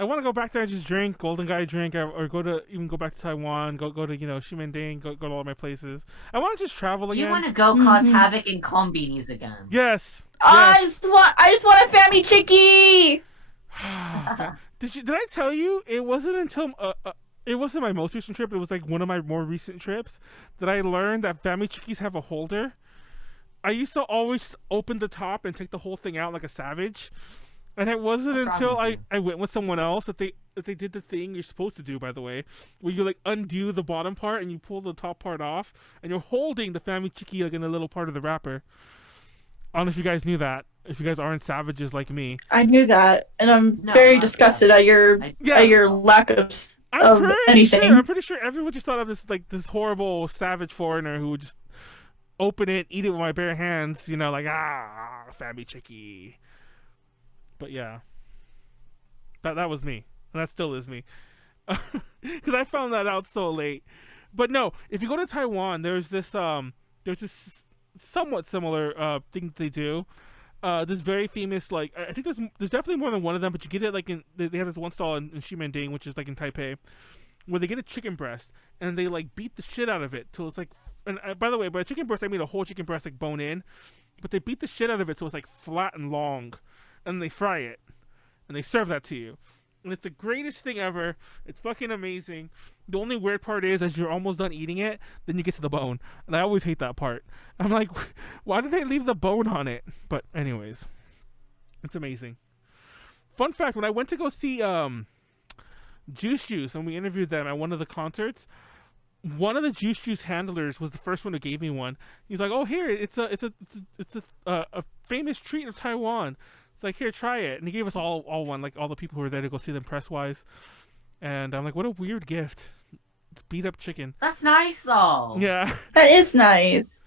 I want to go back there and just drink Golden Guy drink, or go back to Taiwan, go to Ximending, go to all my places. I want to just travel again. You want to go cause havoc in Konbinis again? Yes. I just want a family chickie. Did I tell you it wasn't until it wasn't my most recent trip, it was like one of my more recent trips that I learned that family chickies have a holder. I used to always open the top and take the whole thing out like a savage. And it wasn't until I went with someone else that they did the thing you're supposed to do, by the way, where you like undo the bottom part and you pull the top part off, and you're holding the family chicky like in a little part of the wrapper. I don't know if you guys knew that. If you guys aren't savages like me, I knew that, and I'm very disgusted at your lack of anything. I'm pretty sure everyone just thought of this horrible savage foreigner who would just open it, eat it with my bare hands, like family chicky. But yeah, that was me, and that still is me, because I found that out so late. But no, if you go to Taiwan, there's this somewhat similar thing they do. This very famous, like, I think there's definitely more than one of them, but you get it like they have this one stall in Ximending, which is like in Taipei, where they get a chicken breast and they like beat the shit out of it till it's like, and by the way, by a chicken breast I mean a whole chicken breast like bone in, but they beat the shit out of it so it's like flat and long, and they fry it and they serve that to you. And it's the greatest thing ever. It's fucking amazing. The only weird part is, as you're almost done eating it, then you get to the bone. And I always hate that part. I'm like, why did they leave the bone on it? But anyways, it's amazing. Fun fact, when I went to go see Juice Juice, and we interviewed them at one of the concerts, one of the Juice Juice handlers was the first one who gave me one. He's like, oh, here, it's a famous treat of Taiwan. It's like, here, try it. And he gave us all one, like all the people who were there to go see them press-wise. And I'm like, what a weird gift. It's beat up chicken. That's nice, though. Yeah. That is nice.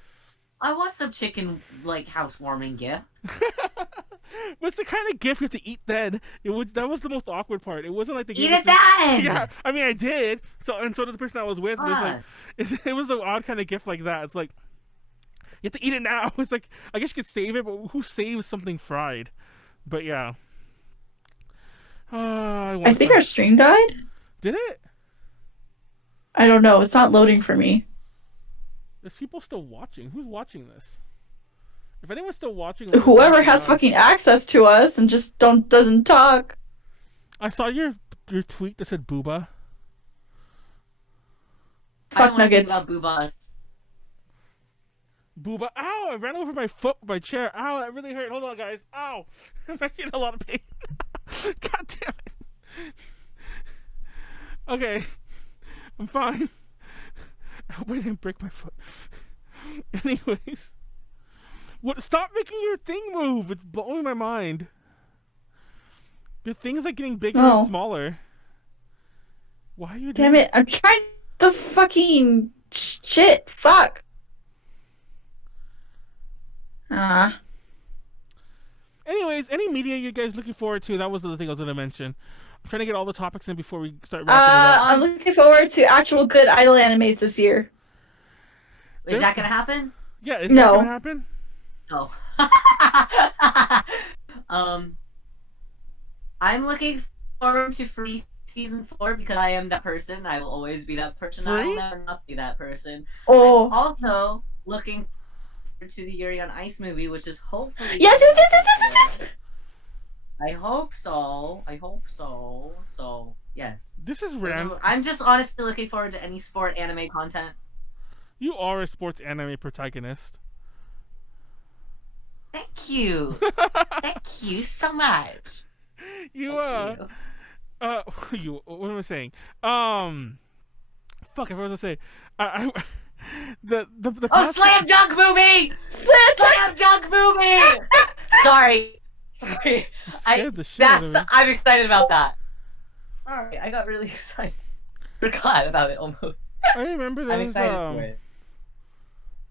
I want some chicken, like, housewarming gift. But it's the kind of gift you have to eat then. That was the most awkward part. It wasn't like the eat it then! Yeah, I mean, I did. So did the person I was with. But it was the odd kind of gift like that. It's like, you have to eat it now. It's like, I guess you could save it, but who saves something fried? But yeah. I think our stream died. Did it? I don't know. It's not loading for me. There's people still watching. Who's watching this? If anyone's still watching, whoever has fucking access to us and just doesn't talk. I saw your tweet that said booba. Fuck nuggets. About boobas. Booba. Ow! I ran over my foot with my chair. Ow, that really hurt. Hold on, guys. Ow! I'm actually in a lot of pain. God damn it. Okay. I'm fine. I hope I didn't break my foot. Anyways. Stop making your thing move. It's blowing my mind. Your thing's like getting bigger and smaller. Why are you doing Damn it. I'm trying the fucking shit. Fuck. Anyways, any media you guys looking forward to? That was the other thing I was going to mention. I'm trying to get all the topics in before we start wrapping it up. I'm looking forward to actual good idol animes this year. Is that going to happen? Yeah, is that going to happen? Oh. I'm looking forward to Free Season 4 because I am that person. I will always be that person. I will never not be that person. Oh. I'm also looking to the Yuri on Ice movie, which is hopefully yes. I hope so. So yes. This is random. I'm just honestly looking forward to any sport anime content. You are a sports anime protagonist. Thank you. Thank you so much. What am I saying? Fuck, I forgot to say. The Slam Dunk movie! Slam Dunk movie! Sorry. I'm excited about that. Sorry, I got really excited. Forgot about it almost. I remember there I'm was excited for it.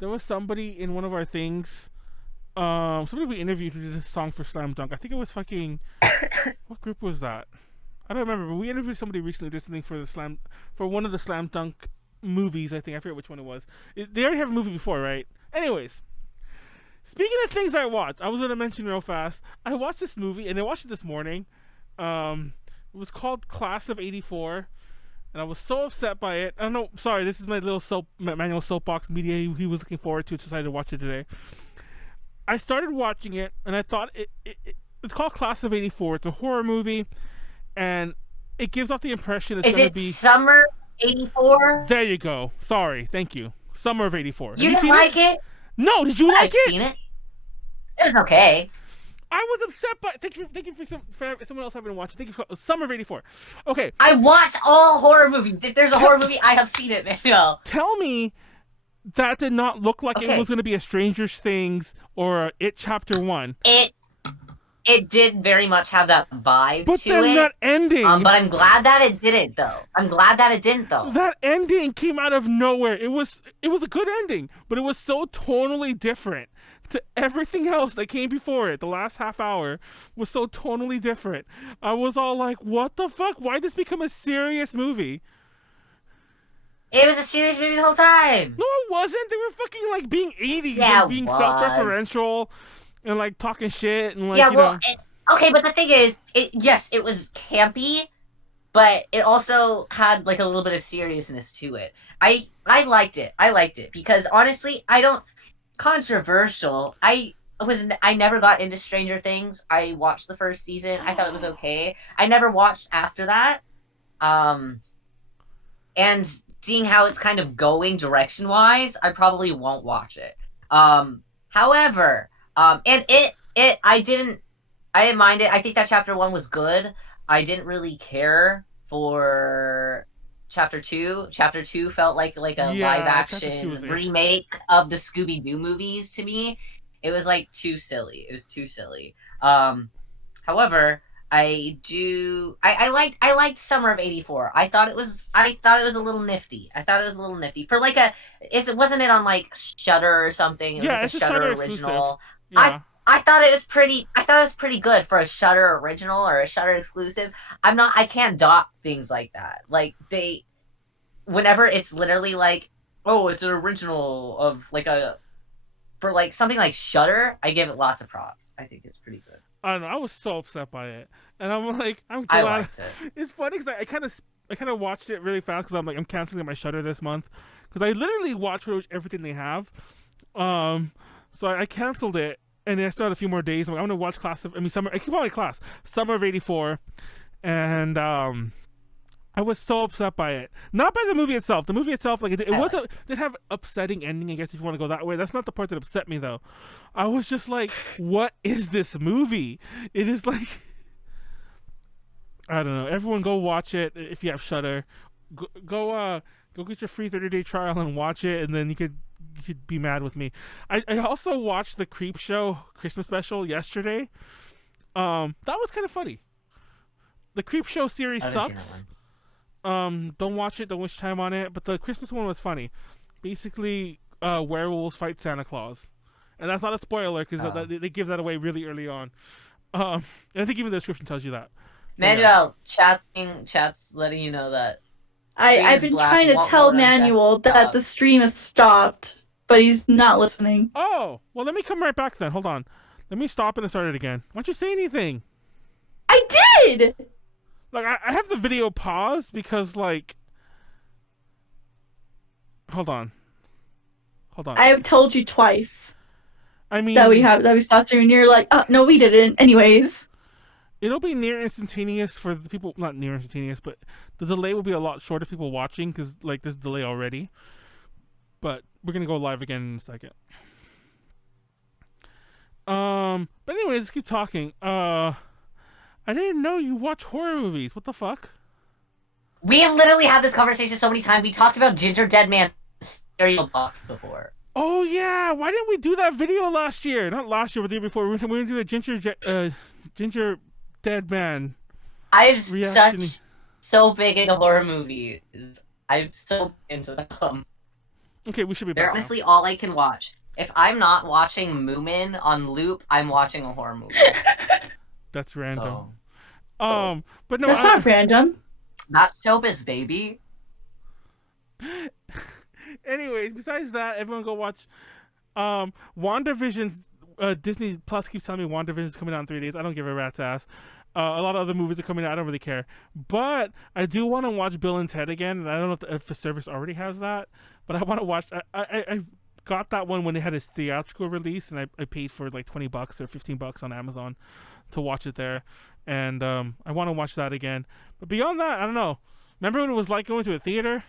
There was somebody in one of our things. Somebody we interviewed who did a song for Slam Dunk. I think it was fucking. What group was that? I don't remember. But we interviewed somebody recently who did something for one of the Slam Dunk movies. I forget which one it was. They already have a movie before, right? Anyways, speaking of things I watched, I was gonna mention real fast. I watched this movie, and I watched it this morning. It was called Class of '84, and I was so upset by it. I don't know. Sorry, this is my little Manuel soapbox media he was looking forward to. Decided to watch it today. I started watching it, and I thought it's called Class of '84. It's a horror movie, and it gives off the impression it's going to be summer '84. There you go. Sorry, thank you. Summer of '84. You didn't like it? No, did you like it? I've seen it. It was okay. I was upset by. Thank you for someone else having watched. Thank you for Summer of '84. Okay. I watch all horror movies. If there's a horror movie, I have seen it, Manuel. Tell me that did not look like it was going to be a Stranger Things or It Chapter 1. It did very much have that vibe but to then it. That ending. But I'm glad that it didn't, though. I'm glad that it didn't, though. That ending came out of nowhere. It was a good ending, but it was so tonally different to everything else that came before it. The last half hour was so tonally different. I was all like, what the fuck? Why did this become a serious movie? It was a serious movie the whole time. No, it wasn't. They were fucking like being 80s yeah, and being self-referential and like talking shit and like, yeah, well, okay, but the thing is, yes, it was campy, but it also had like a little bit of seriousness to it. I liked it. I liked it because honestly, controversial. I never got into Stranger Things. I watched the first season. I thought it was okay. I never watched after that. And seeing how it's kind of going direction-wise, I probably won't watch it. However, and I didn't mind it. I think that chapter 1 was good. I didn't really care for chapter 2. Chapter 2 felt like a live-action remake of the Scooby-Doo movies to me. It was like too silly. It was too silly. However, I liked Summer of '84. I thought it was a little nifty. For like wasn't it on like Shudder or something? It was like a Shudder original. Yeah. I thought it was pretty good for a Shudder original or a Shudder exclusive. I can't dock things like that. Like whenever it's literally like, oh, it's an original of like for like something like Shudder, I give it lots of props. I think it's pretty good. I don't know. I was so upset by it, and I'm like, I'm glad. I liked it. It's funny because I kind of watched it really fast because I'm like, I'm canceling my Shudder this month because I literally watch pretty much everything they have. So I canceled it, and then I still had a few more days. I'm like, I'm gonna watch Summer. I keep on my class, Summer of '84, and I was so upset by it. Not by the movie itself. The movie itself, like it did have upsetting ending. I guess if you want to go that way, that's not the part that upset me though. I was just like, what is this movie? It is like, I don't know. Everyone go watch it if you have Shudder. Go get your free 30-day trial and watch it, and then you could be mad with me. I also watched the Creep Show Christmas special yesterday. That was kind of funny. The Creep Show series sucks. Don't watch it. Don't waste time on it. But the Christmas one was funny. Basically, werewolves fight Santa Claus. And that's not a spoiler because they give that away really early on. And I think even the description tells you that. Manuel, chat's letting you know that. I've been trying to tell Manuel that the stream has stopped, but he's not listening. Oh, well, let me come right back then. Hold on. Let me stop it and start it again. Why don't you say anything? I did! Like, I have the video paused because, like... Hold on. I have told you twice. I mean... That we stopped streaming, and you're like, oh, no, we didn't. Anyways. It'll be near instantaneous for the people... Not near instantaneous, but the delay will be a lot shorter for people watching because, like, there's delay already. But we're going to go live again in a second. But anyways, let's keep talking. I didn't know you watch horror movies. What the fuck? We have literally had this conversation so many times. We talked about Ginger Dead Man stereo box before. Oh yeah, why didn't we do that video last year? Not last year, but the year before. We were going to do a Ginger Dead Man. I'm so big into horror movies. I'm so into them. Okay, we should be back. They're honestly all I can watch. If I'm not watching Moomin on loop, I'm watching a horror movie. That's random. So. But no, that's not random. Not showbiz, baby. Anyways, besides that, everyone go watch WandaVision. Disney Plus keeps telling me WandaVision is coming out in 3 days. I don't give a rat's ass. A lot of other movies are coming out. I don't really care. But I do want to watch Bill and Ted again. And I don't know if the service already has that. But I want to watch... I got that one when it had its theatrical release. And I paid for like $20 or $15 on Amazon to watch it there. And I want to watch that again. But beyond that, I don't know. Remember when it was like going to a theater?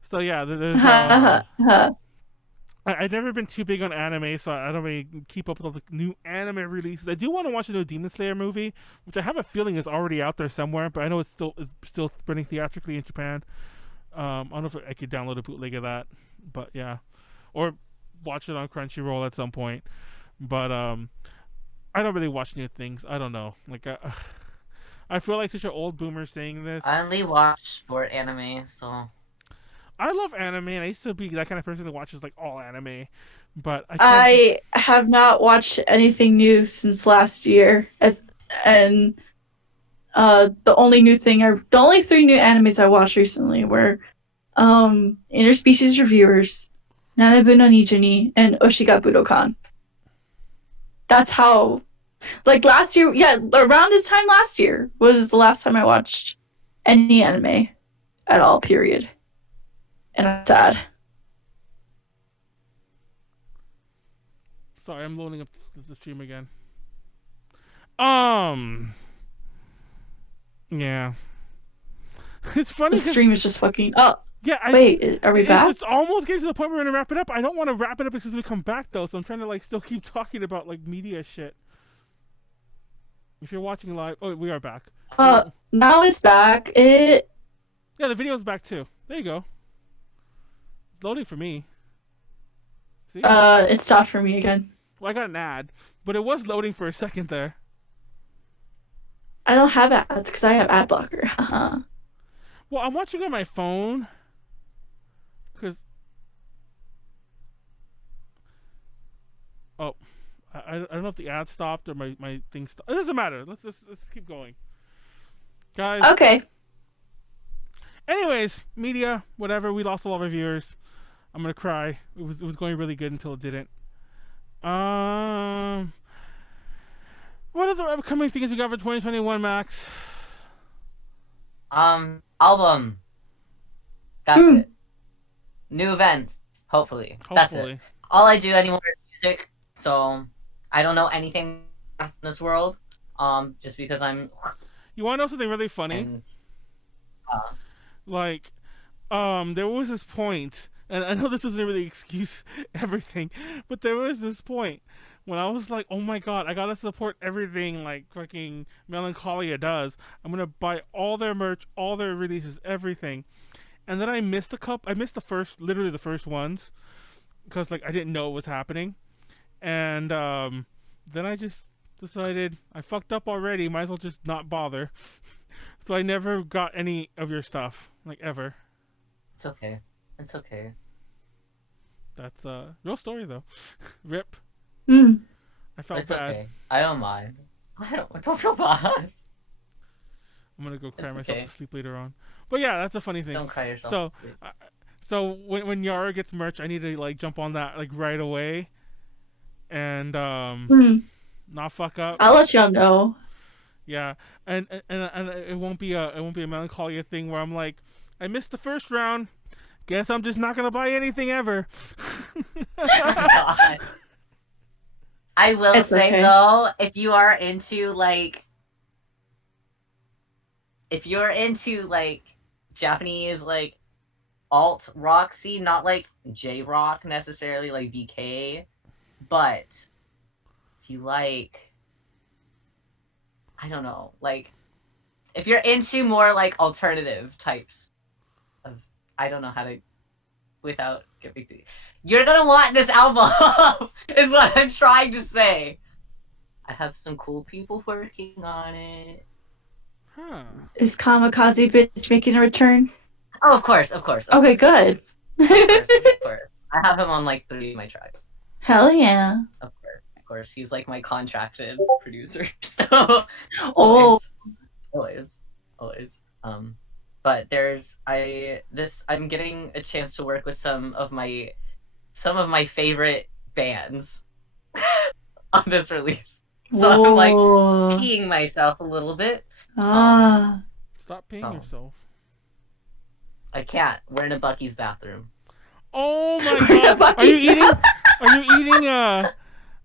So yeah, there's... I've never been too big on anime, so I don't really keep up with all the new anime releases. I do want to watch the new Demon Slayer movie, which I have a feeling is already out there somewhere, but I know it's still running theatrically in Japan. I don't know if I could download a bootleg of that, but yeah, or watch it on Crunchyroll at some point. But I don't really watch new things. I don't know. Like I feel like such an old boomer saying this. I only watch sport anime, so. I love anime, and I used to be that kind of person that watches like all anime, but I have not watched anything new since last year, and the only three new animes I watched recently were Interspecies Reviewers, Nanabu no Nijini, and Oshiga Budokan. That's how, like last year, yeah, around this time last year was the last time I watched any anime at all, period. And I'm sad. Sorry, I'm loading up the stream again. Yeah. It's funny. The stream is just fucking up. Yeah. Wait, are we back? It's almost getting to the point where we're gonna wrap it up. I don't want to wrap it up because we come back though, so I'm trying to like still keep talking about like media shit. If you're watching live, oh, we are back. Now it's back. Yeah, the video's back too. There you go. It's loading for me. See? It stopped for me again. Well, I got an ad, but it was loading for a second there. I don't have ads because I have ad blocker. Well, I'm watching on my phone. Because... Oh. I don't know if the ad stopped or my thing stopped. It doesn't matter. Let's keep going. Guys. Okay. Anyways, media, whatever. We lost a lot of our viewers. I'm going to cry. It was going really good until it didn't. What are the upcoming things we got for 2021, Max? Album. That's it. New events, hopefully. That's it. All I do anymore is music, so I don't know anything in this world. Just because I'm. You want to know something really funny? There was this point, and I know this doesn't really excuse everything, but there was this point when I was like, oh my god, I gotta support everything like fucking Melancholiaah does. I'm gonna buy all their merch, all their releases, everything. And then I missed literally the first ones, because like I didn't know what was happening. And then I just decided I fucked up already, might as well just not bother. So I never got any of your stuff, like ever. It's okay. It's okay. That's real story though. Rip. I felt it's bad. Okay. I don't mind. I don't feel bad. I'm gonna go cry myself to sleep later on. But yeah, that's a funny thing. Don't cry yourself. So when Nyaru gets merch, I need to like jump on that like right away, and not fuck up. I'll let y'all know. Yeah, and it won't be a Melancholiaah thing where I'm like, I missed the first round. Guess I'm just not gonna buy anything ever. God. I will say though, if you are into like Japanese like alt rock scene, not like J rock necessarily, like VK, but if you like, I don't know, like if you're into more like alternative types of, I don't know how to without giving, you're gonna want this album is what I'm trying to say. I have some cool people working on it. Huh. Is Kamikaze Bitch making a return? Oh, of course. Okay, good. Of course. I have him on like 3 of my tracks. Hell yeah. Of course. He's like my contracted producer. So always. But I'm getting a chance to work with some of my favorite bands on this release. So I'm like peeing myself a little bit. Stop peeing yourself. I can't. We're in a Bucky's bathroom. Oh my god! Are you eating?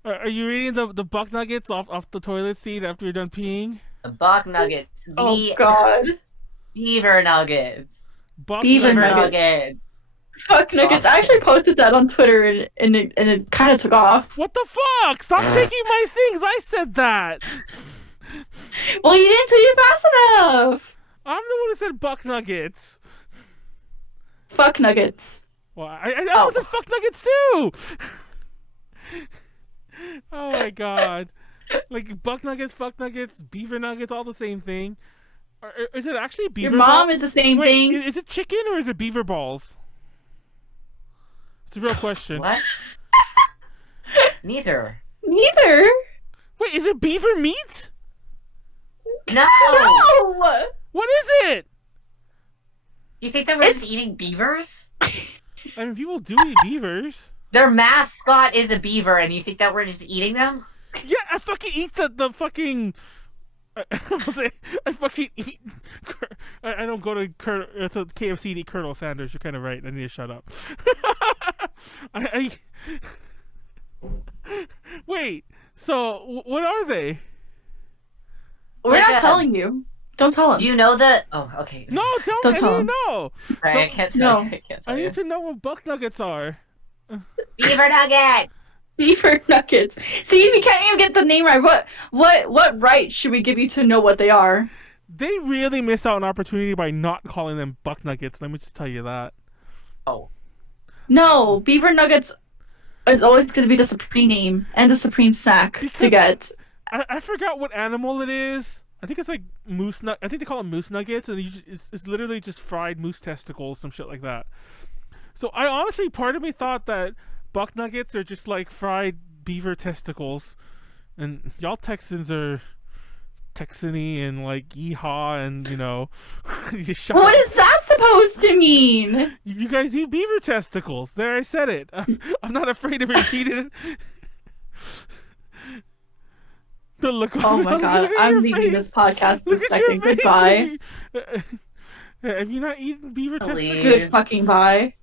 Are you eating the buck nuggets off the toilet seat after you're done peeing? The buck nuggets. Oh god! Beaver nuggets. Beaver nuggets. Fuck nuggets. I actually posted that on Twitter and it kind of took off. What the fuck? Stop taking my things. I said that. Well, you didn't tweet it fast enough. I'm the one who said buck nuggets. Fuck nuggets. Well, I said fuck nuggets too. Oh my god. Like buck nuggets, fuck nuggets, beaver nuggets, all the same thing. Or is it actually beaver? Your mom is the same thing. Is it chicken or is it beaver balls? It's a real question. What? Neither. Neither. Wait, is it beaver meat? No. No. What is it? You think that we're just eating beavers? I mean, people do eat beavers. Their mascot is a beaver, and you think that we're just eating them? Yeah, I fucking eat the fucking. I fucking eat. I don't go to KFC to eat Colonel Sanders. You're kind of right. I need to shut up. Wait. So what are they? We're not telling you. Don't tell him. Do you know that? Oh, okay. No, tell Don't me. tell I him. need to know. Sorry, I can't tell you. I need to know what buck nuggets are. Beaver nuggets. Beaver nuggets. See, we can't even get the name right. What right should we give you to know what they are? They really missed out an opportunity by not calling them buck nuggets. Let me just tell you that. Oh. No, beaver nuggets is always going to be the supreme name and the supreme snack to get. I forgot what animal it is. I think it's like moose nut. I think they call it moose nuggets, and it's literally just fried moose testicles, some shit like that. So I honestly, part of me thought that buck nuggets are just like fried beaver testicles, and y'all Texans are Texany and like yeehaw, and you know. What is that supposed to mean? You guys eat beaver testicles. There, I said it. I'm not afraid to repeat it. Oh my god, I'm leaving this podcast this second. Goodbye. Have you not eaten beaver testicles? Good fucking bye.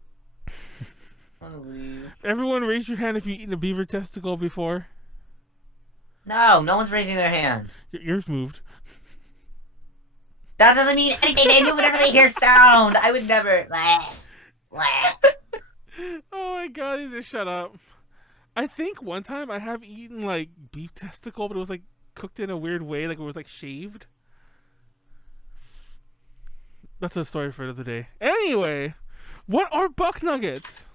Everyone raise your hand if you've eaten a beaver testicle before. No one's raising their hand. Your ears moved. That doesn't mean anything. They move whenever they hear sound. I would never. Oh my god, I need to shut up. I think one time I have eaten like beef testicle, but it was like cooked in a weird way, like it was like shaved. That's a story for the day. Anyway, what are buck nuggets?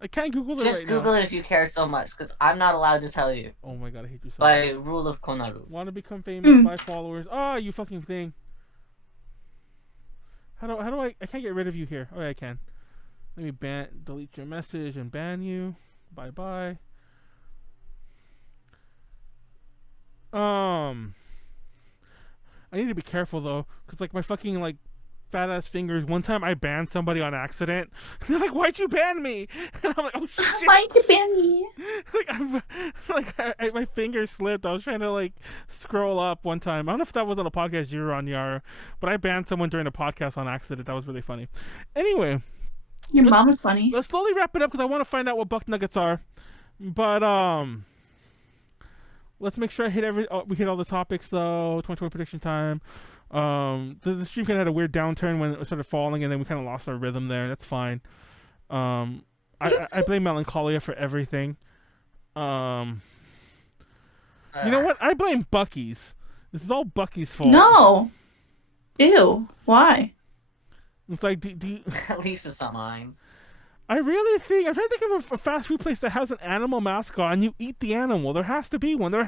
I can't Google it Just right Google now. it if you care so much, because I'm not allowed to tell you. Oh my god, I hate you so By much. rule of Konaru. Want to become famous by followers? Ah, you fucking thing. How do I can't get rid of you here. Oh yeah, I can. Let me delete your message and ban you. Bye bye. I need to be careful though, cause like my fucking like fat ass fingers. One time I banned somebody on accident. They're like, "Why'd you ban me?" And I'm like, "Oh shit!" Why'd you ban me? My fingers slipped. I was trying to like scroll up one time. I don't know if that was on a podcast you were on, Nyaru, but I banned someone during a podcast on accident. That was really funny. Anyway. Your mom is funny. Let's slowly wrap it up because I want to find out what buck nuggets are. But let's make sure I hit we hit all the topics though. 2020 prediction time. The stream kind of had a weird downturn when it started falling, and then we kind of lost our rhythm there. That's fine. I blame melancholiaah for everything. You know what? I blame Bucky's. This is all Bucky's fault. No. Ew. Why? It's like, do you... At least it's not mine. I'm trying to think of a fast food place that has an animal mascot and you eat the animal. There has to be one. I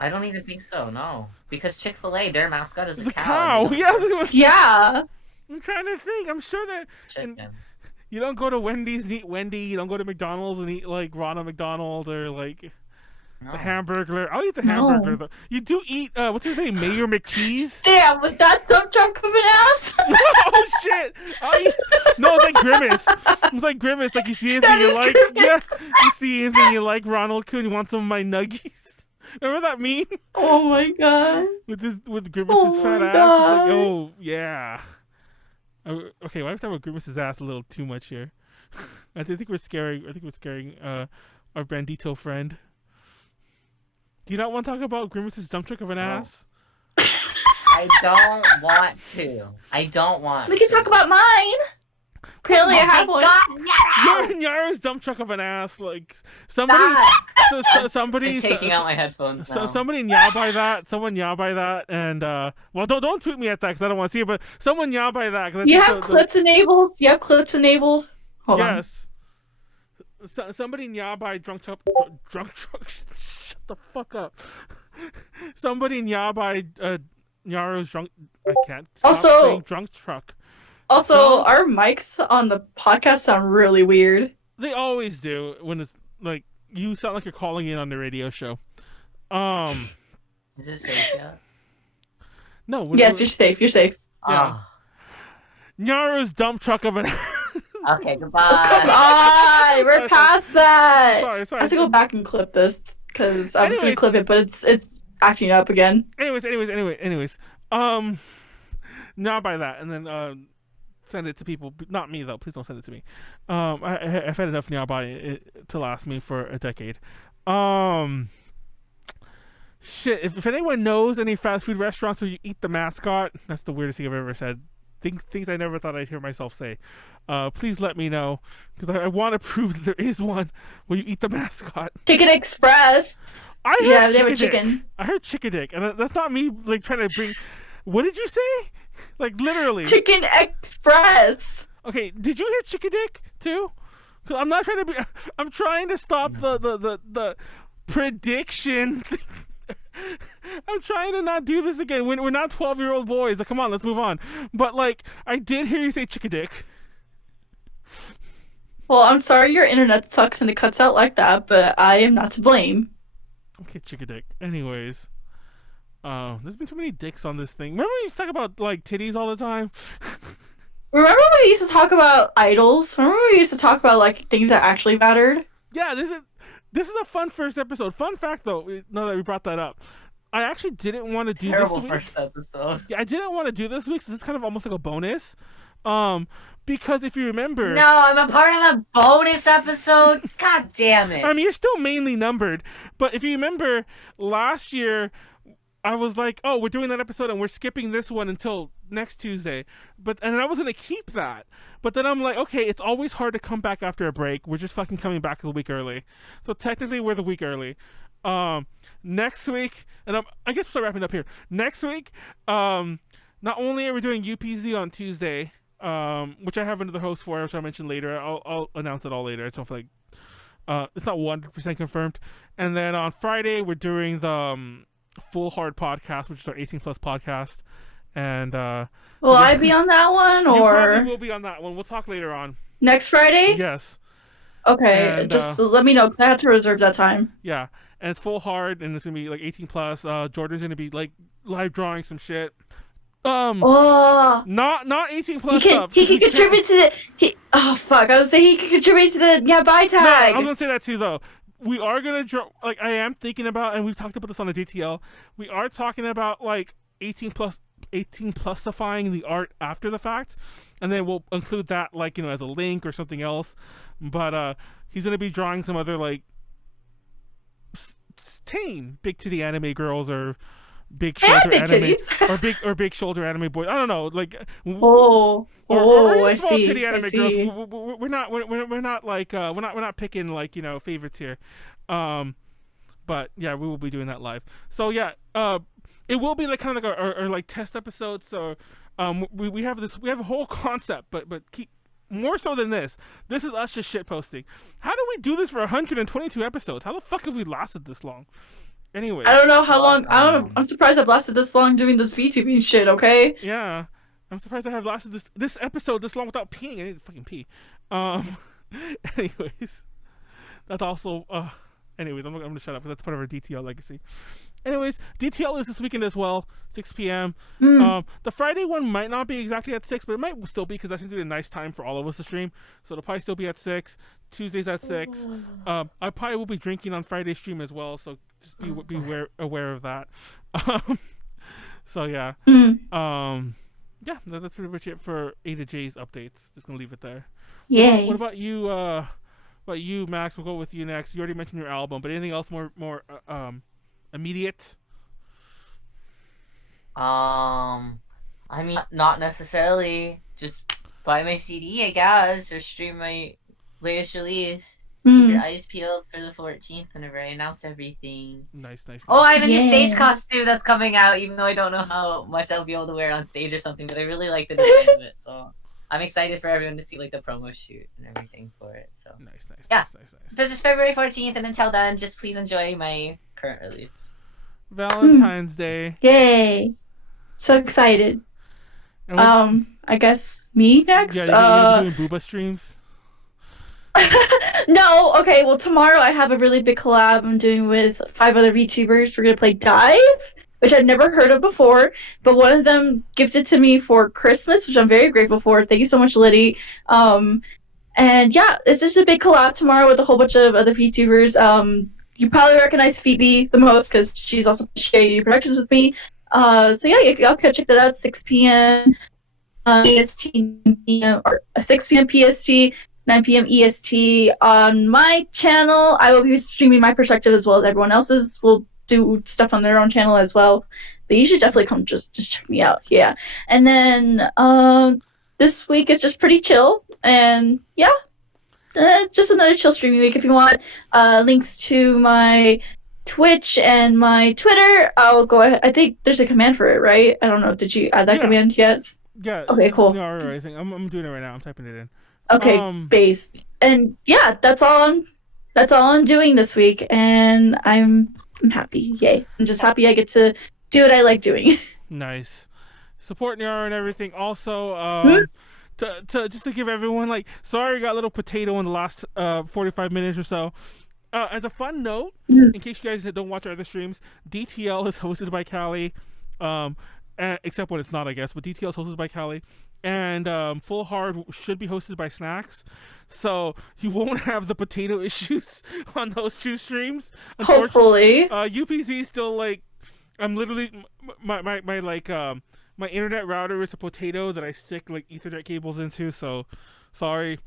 don't even think so, no. Because Chick-fil-A, their mascot is a the cow. cow. Yeah. Yeah. I'm trying to think. I'm sure that you don't go to Wendy's and eat Wendy. You don't go to McDonald's and eat like Ronald McDonald or like the hamburger. I'll eat the hamburger though. You do eat what's his name? Mayor McCheese. Damn, with that dump truck of an ass. Oh shit! No, it's like Grimace. It's like Grimace. Like you see anything you like. Grimace. Yes, you see anything you like. Ronald Coon. You want some of my nuggies? Remember that meme? Oh my god. With Grimace's fat ass. It's like, oh yeah. Okay, why have to have Grimace's ass a little too much here? I think we're scaring our Bandito friend. Do you not want to talk about Grimace's dump truck of an ass? I don't want to. I don't want. We can talk about mine. Apparently, I have one. Nyaru's dump truck of an ass. Like somebody, somebody taking out my headphones now. Somebody nya by that. Someone nya by that, and well, don't tweet me at that because I don't want to see it. But someone nya by that. You have clips enabled. You have clips enabled. Hold on. Yes. Somebody nya by drunk truck. Shut the fuck up. Somebody nya by Nyaru's drunk. I can't. Stop saying drunk truck. Also, our mics on the podcast sound really weird. They always do when it's like you sound like you're calling in on the radio show. Is it safe yet? No. Yes, you're safe. You're safe. Yeah. Nyaru's dump truck of an. Okay, goodbye. Oh, come on, we're past that. Sorry. I have to go back and clip this because I'm just gonna clip it, but it's acting up again. Anyways. Now by that, and then send it to people. Not me though. Please don't send it to me. I've had enough Nyabai to last me for a decade. Shit. If anyone knows any fast food restaurants where you eat the mascot, that's the weirdest thing I've ever said. Things I never thought I'd hear myself say. Please let me know because I want to prove that there is one where you eat the mascot. Chicken Express. They have chicken. I heard Chickadick, and that's not me like trying to bring. What did you say? Like literally. Chicken Express. Okay, did you hear Chickadick too? Cause I'm not trying to be. I'm trying to stop the prediction. I'm trying to not do this again. We're not 12-year-old boys. Come on, let's move on. But like, I did hear you say Chickadick. Well, I'm sorry your internet sucks and it cuts out like that, but I am not to blame. Okay, Chickadick. Anyways. There's been too many dicks on this thing. Remember we used to talk about like titties all the time? Remember we used to talk about idols? Remember we used to talk about like things that actually mattered? Yeah, this is a fun first episode. Fun fact though, now that we brought that up, I actually didn't want to do this week. First episode. Yeah, I didn't want to do this week. So this is kind of almost like a bonus. Because if you remember, no, I'm a part of a bonus episode. God damn it! I mean, you're still mainly numbered, but if you remember last year. I was like, oh, we're doing that episode and we're skipping this one until next Tuesday. And I was going to keep that. But then I'm like, okay, it's always hard to come back after a break. We're just fucking coming back a week early. So technically we're the week early. Next week, and I guess we'll start wrapping up here. Next week, not only are we doing UPZ on Tuesday, which I have another host for, which I'll mention later. I'll announce it all later. It's not like, it's not 100% confirmed. And then on Friday, we're doing the... Full Hard podcast, which is our 18 plus podcast, and will I be on that one, or you probably will be on that one? We'll talk later on. Next Friday? Yes. Okay, and, just let me know because I have to reserve that time. Yeah, and it's Full Hard, and it's gonna be like 18 plus. Jordan's gonna be like live drawing some shit. Not 18 plus stuff. He can contribute to the. Oh fuck! I was saying he can contribute to the buy tag. No, I'm gonna say that too though. We are gonna draw. Like I am thinking about, and we've talked about this on the DTL. We are talking about like 18 plusifying the art after the fact, and then we'll include that like as a link or something else. But he's gonna be drawing some other like tame big titty anime girls or big shoulder anime or big shoulder anime boys. I don't know, like or I small see. titty anime I girls. see. We're not like we're not picking like favorites here. But yeah, we will be doing that live. So yeah, it will be like kind of like our like test episode. So we have a whole concept, but keep more so than this. This is us just shit posting. How do we do this for 122 episodes? How the fuck have we lasted this long? Anyway, I don't know how long. I don't know. I'm surprised I've lasted this long doing this VTuber shit. Okay. Yeah, I'm surprised I have lasted this episode this long without peeing. I need to fucking pee. Anyways, that's also. Anyways, I'm gonna shut up because that's part of our DTL legacy. Anyways, DTL is this weekend as well, 6 p.m. The Friday one might not be exactly at 6, but it might still be because that seems to be a nice time for all of us to stream. So it'll probably still be at 6. Tuesdays at 6. I probably will be drinking on Friday stream as well, so just be aware of that. So yeah. Yeah, that's pretty much it for A to J's updates. Just gonna leave it there. Yay. What about you? What about you, Max? We'll go with you next. You already mentioned your album, but anything else more immediate? I mean, not necessarily. Just buy my CD, I guess, or stream my latest release. Keep your eyes peeled for the 14th whenever I announce everything. Nice. Oh, I have a new stage costume that's coming out, even though I don't know how much I'll be able to wear on stage or something, but I really like the design of it, so I'm excited for everyone to see like the promo shoot and everything for it. So nice. This is February 14th, and until then, just please enjoy my current release. Valentine's Day. Yay. So excited. I guess me next? Yeah, you're doing booba streams? No, okay, well tomorrow I have a really big collab I'm doing with 5 other VTubers. We're gonna play Dive, which I'd never heard of before, but one of them gifted to me for Christmas, which I'm very grateful for. Thank you so much, Liddy. And yeah, it's just a big collab tomorrow with a whole bunch of other VTubers. You probably recognize Phoebe the most because she's also sharing productions with me. So yeah, y'all can check that out. 6 p.m. EST, or 6 p.m. PST, 9 p.m. EST on my channel. I will be streaming my perspective as well as everyone else's. We'll do stuff on their own channel as well. But you should definitely come just check me out. Yeah. And then this week is just pretty chill. And yeah, it's just another chill streaming week. If you want links to my Twitch and my Twitter, I'll go ahead. I think there's a command for it, right? I don't know. Did you add that command yet? Yeah. Okay, cool. No, I think I'm doing it right now. I'm typing it in. Okay, base. And yeah, that's all I'm doing this week, and I'm happy. Yay. I'm just happy I get to do what I like doing. Nice. Support Nyaru and everything. Also, to just to give everyone, like, sorry I got a little potato in the last 45 minutes or so. As a fun note, in case you guys don't watch our other streams, DTL is hosted by Callie, except when it's not, I guess, but DTL is hosted by Callie, and Full Hard should be hosted by Snacks, so you won't have the potato issues on those 2 streams. Hopefully. UPZ still, like, I'm literally, my internet router is a potato that I stick, like, Ethernet cables into, so sorry.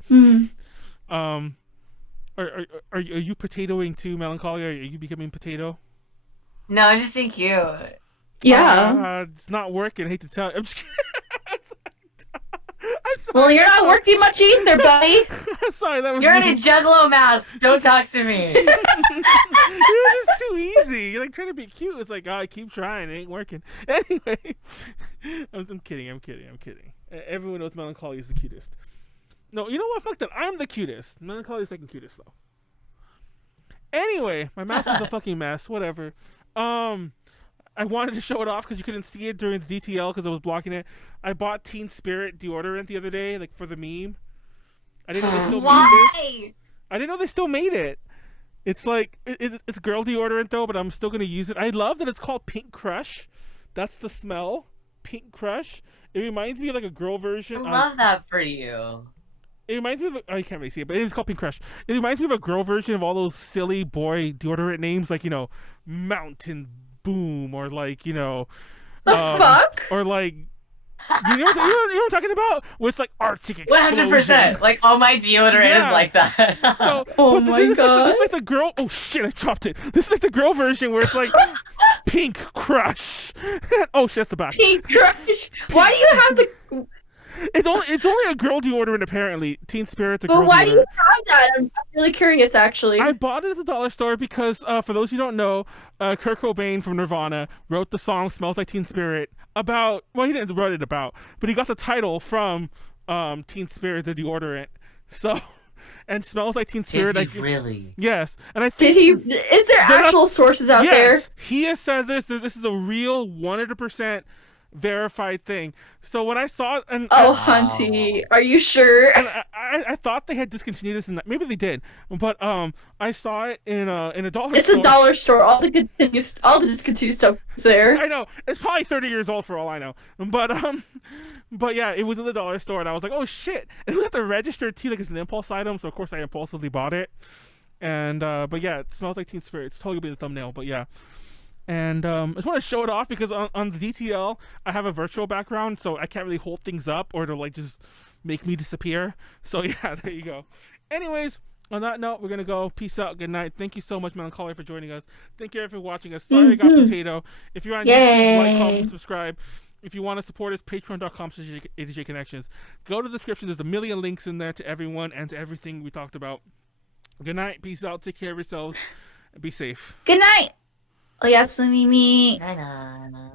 Are you potatoing too, Melancholiaah? Are you becoming potato? No, I'm just being cute. Yeah. It's not working. I hate to tell you. I'm just kidding. Well, you're not working much either, buddy. Sorry, that was. You're in a Juggalo mask. Don't talk to me. It was just too easy. You're like trying to be cute. It's like, I keep trying. It ain't working. Anyway, I'm kidding. Everyone knows Melancholiaah is the cutest. No, you know what? Fuck that. I'm the cutest. Melancholiaah is second cutest though. Anyway, my mask was a fucking mess. Whatever. I wanted to show it off because you couldn't see it during the DTL because I was blocking it. I bought Teen Spirit deodorant the other day, like for the meme. I didn't know they still made this. I didn't know they still made it. It's like it's girl deodorant though, but I'm still gonna use it. I love that it's called Pink Crush. That's the smell. Pink Crush. It reminds me of like a girl version. I love that for you. It reminds me of you can't really see it, but it is called Pink Crush. It reminds me of a girl version of all those silly boy deodorant names, like, you know, Mountain Boom, or like, you know, the fuck, or like, you know what I'm talking about? Where it's like Arctic Explosion. 100%. Like all my deodorant is like that. So, oh my god, this is like the girl. Oh shit, I dropped it. This is like the girl version where it's like Pink Crush. Oh shit, that's the back. Pink Crush. Why do you have the? It's only a girl deodorant apparently. Teen Spirit's a girl deodorant. Well, why do you have that? I'm really curious, actually. I bought it at the dollar store because, for those who don't know, Kurt Cobain from Nirvana wrote the song "Smells Like Teen Spirit" about. Well, he didn't write it about, but he got the title from Teen Spirit, the deodorant. So, and "Smells Like Teen Spirit." Did he really? Yes, and I think. Is there actual sources out there? Yes, he has said this. This is a real 100%. Verified thing. So when I saw it, and Hunty, are you sure? And I thought they had discontinued this, and maybe they did, but I saw it in a dollar. It's store. A dollar store. All the discontinued stuff is there. I know it's probably 30 years old for all I know, but yeah, it was in the dollar store, and I was like, oh shit! And it was at the register too, like it's an impulse item, so of course I impulsively bought it. And but yeah, it smells like Teen Spirit. It's totally gonna be the thumbnail, but yeah. And I just want to show it off because on the DTL, I have a virtual background, so I can't really hold things up or to like just make me disappear. So yeah, there you go. Anyways, On that note, we're gonna go. Peace out. Good night. Thank you so much, Melancholia, for joining us. Thank you everyone for watching us. Sorry I got potato. If you're on YouTube, like, comment, subscribe. If you want to support us, patreon.com/ADJConnections. Go to the description. There's a million links in there to everyone and to everything we talked about. Good night. Peace out. Take care of yourselves. And be safe. Good night. Oyasumimi. Night night.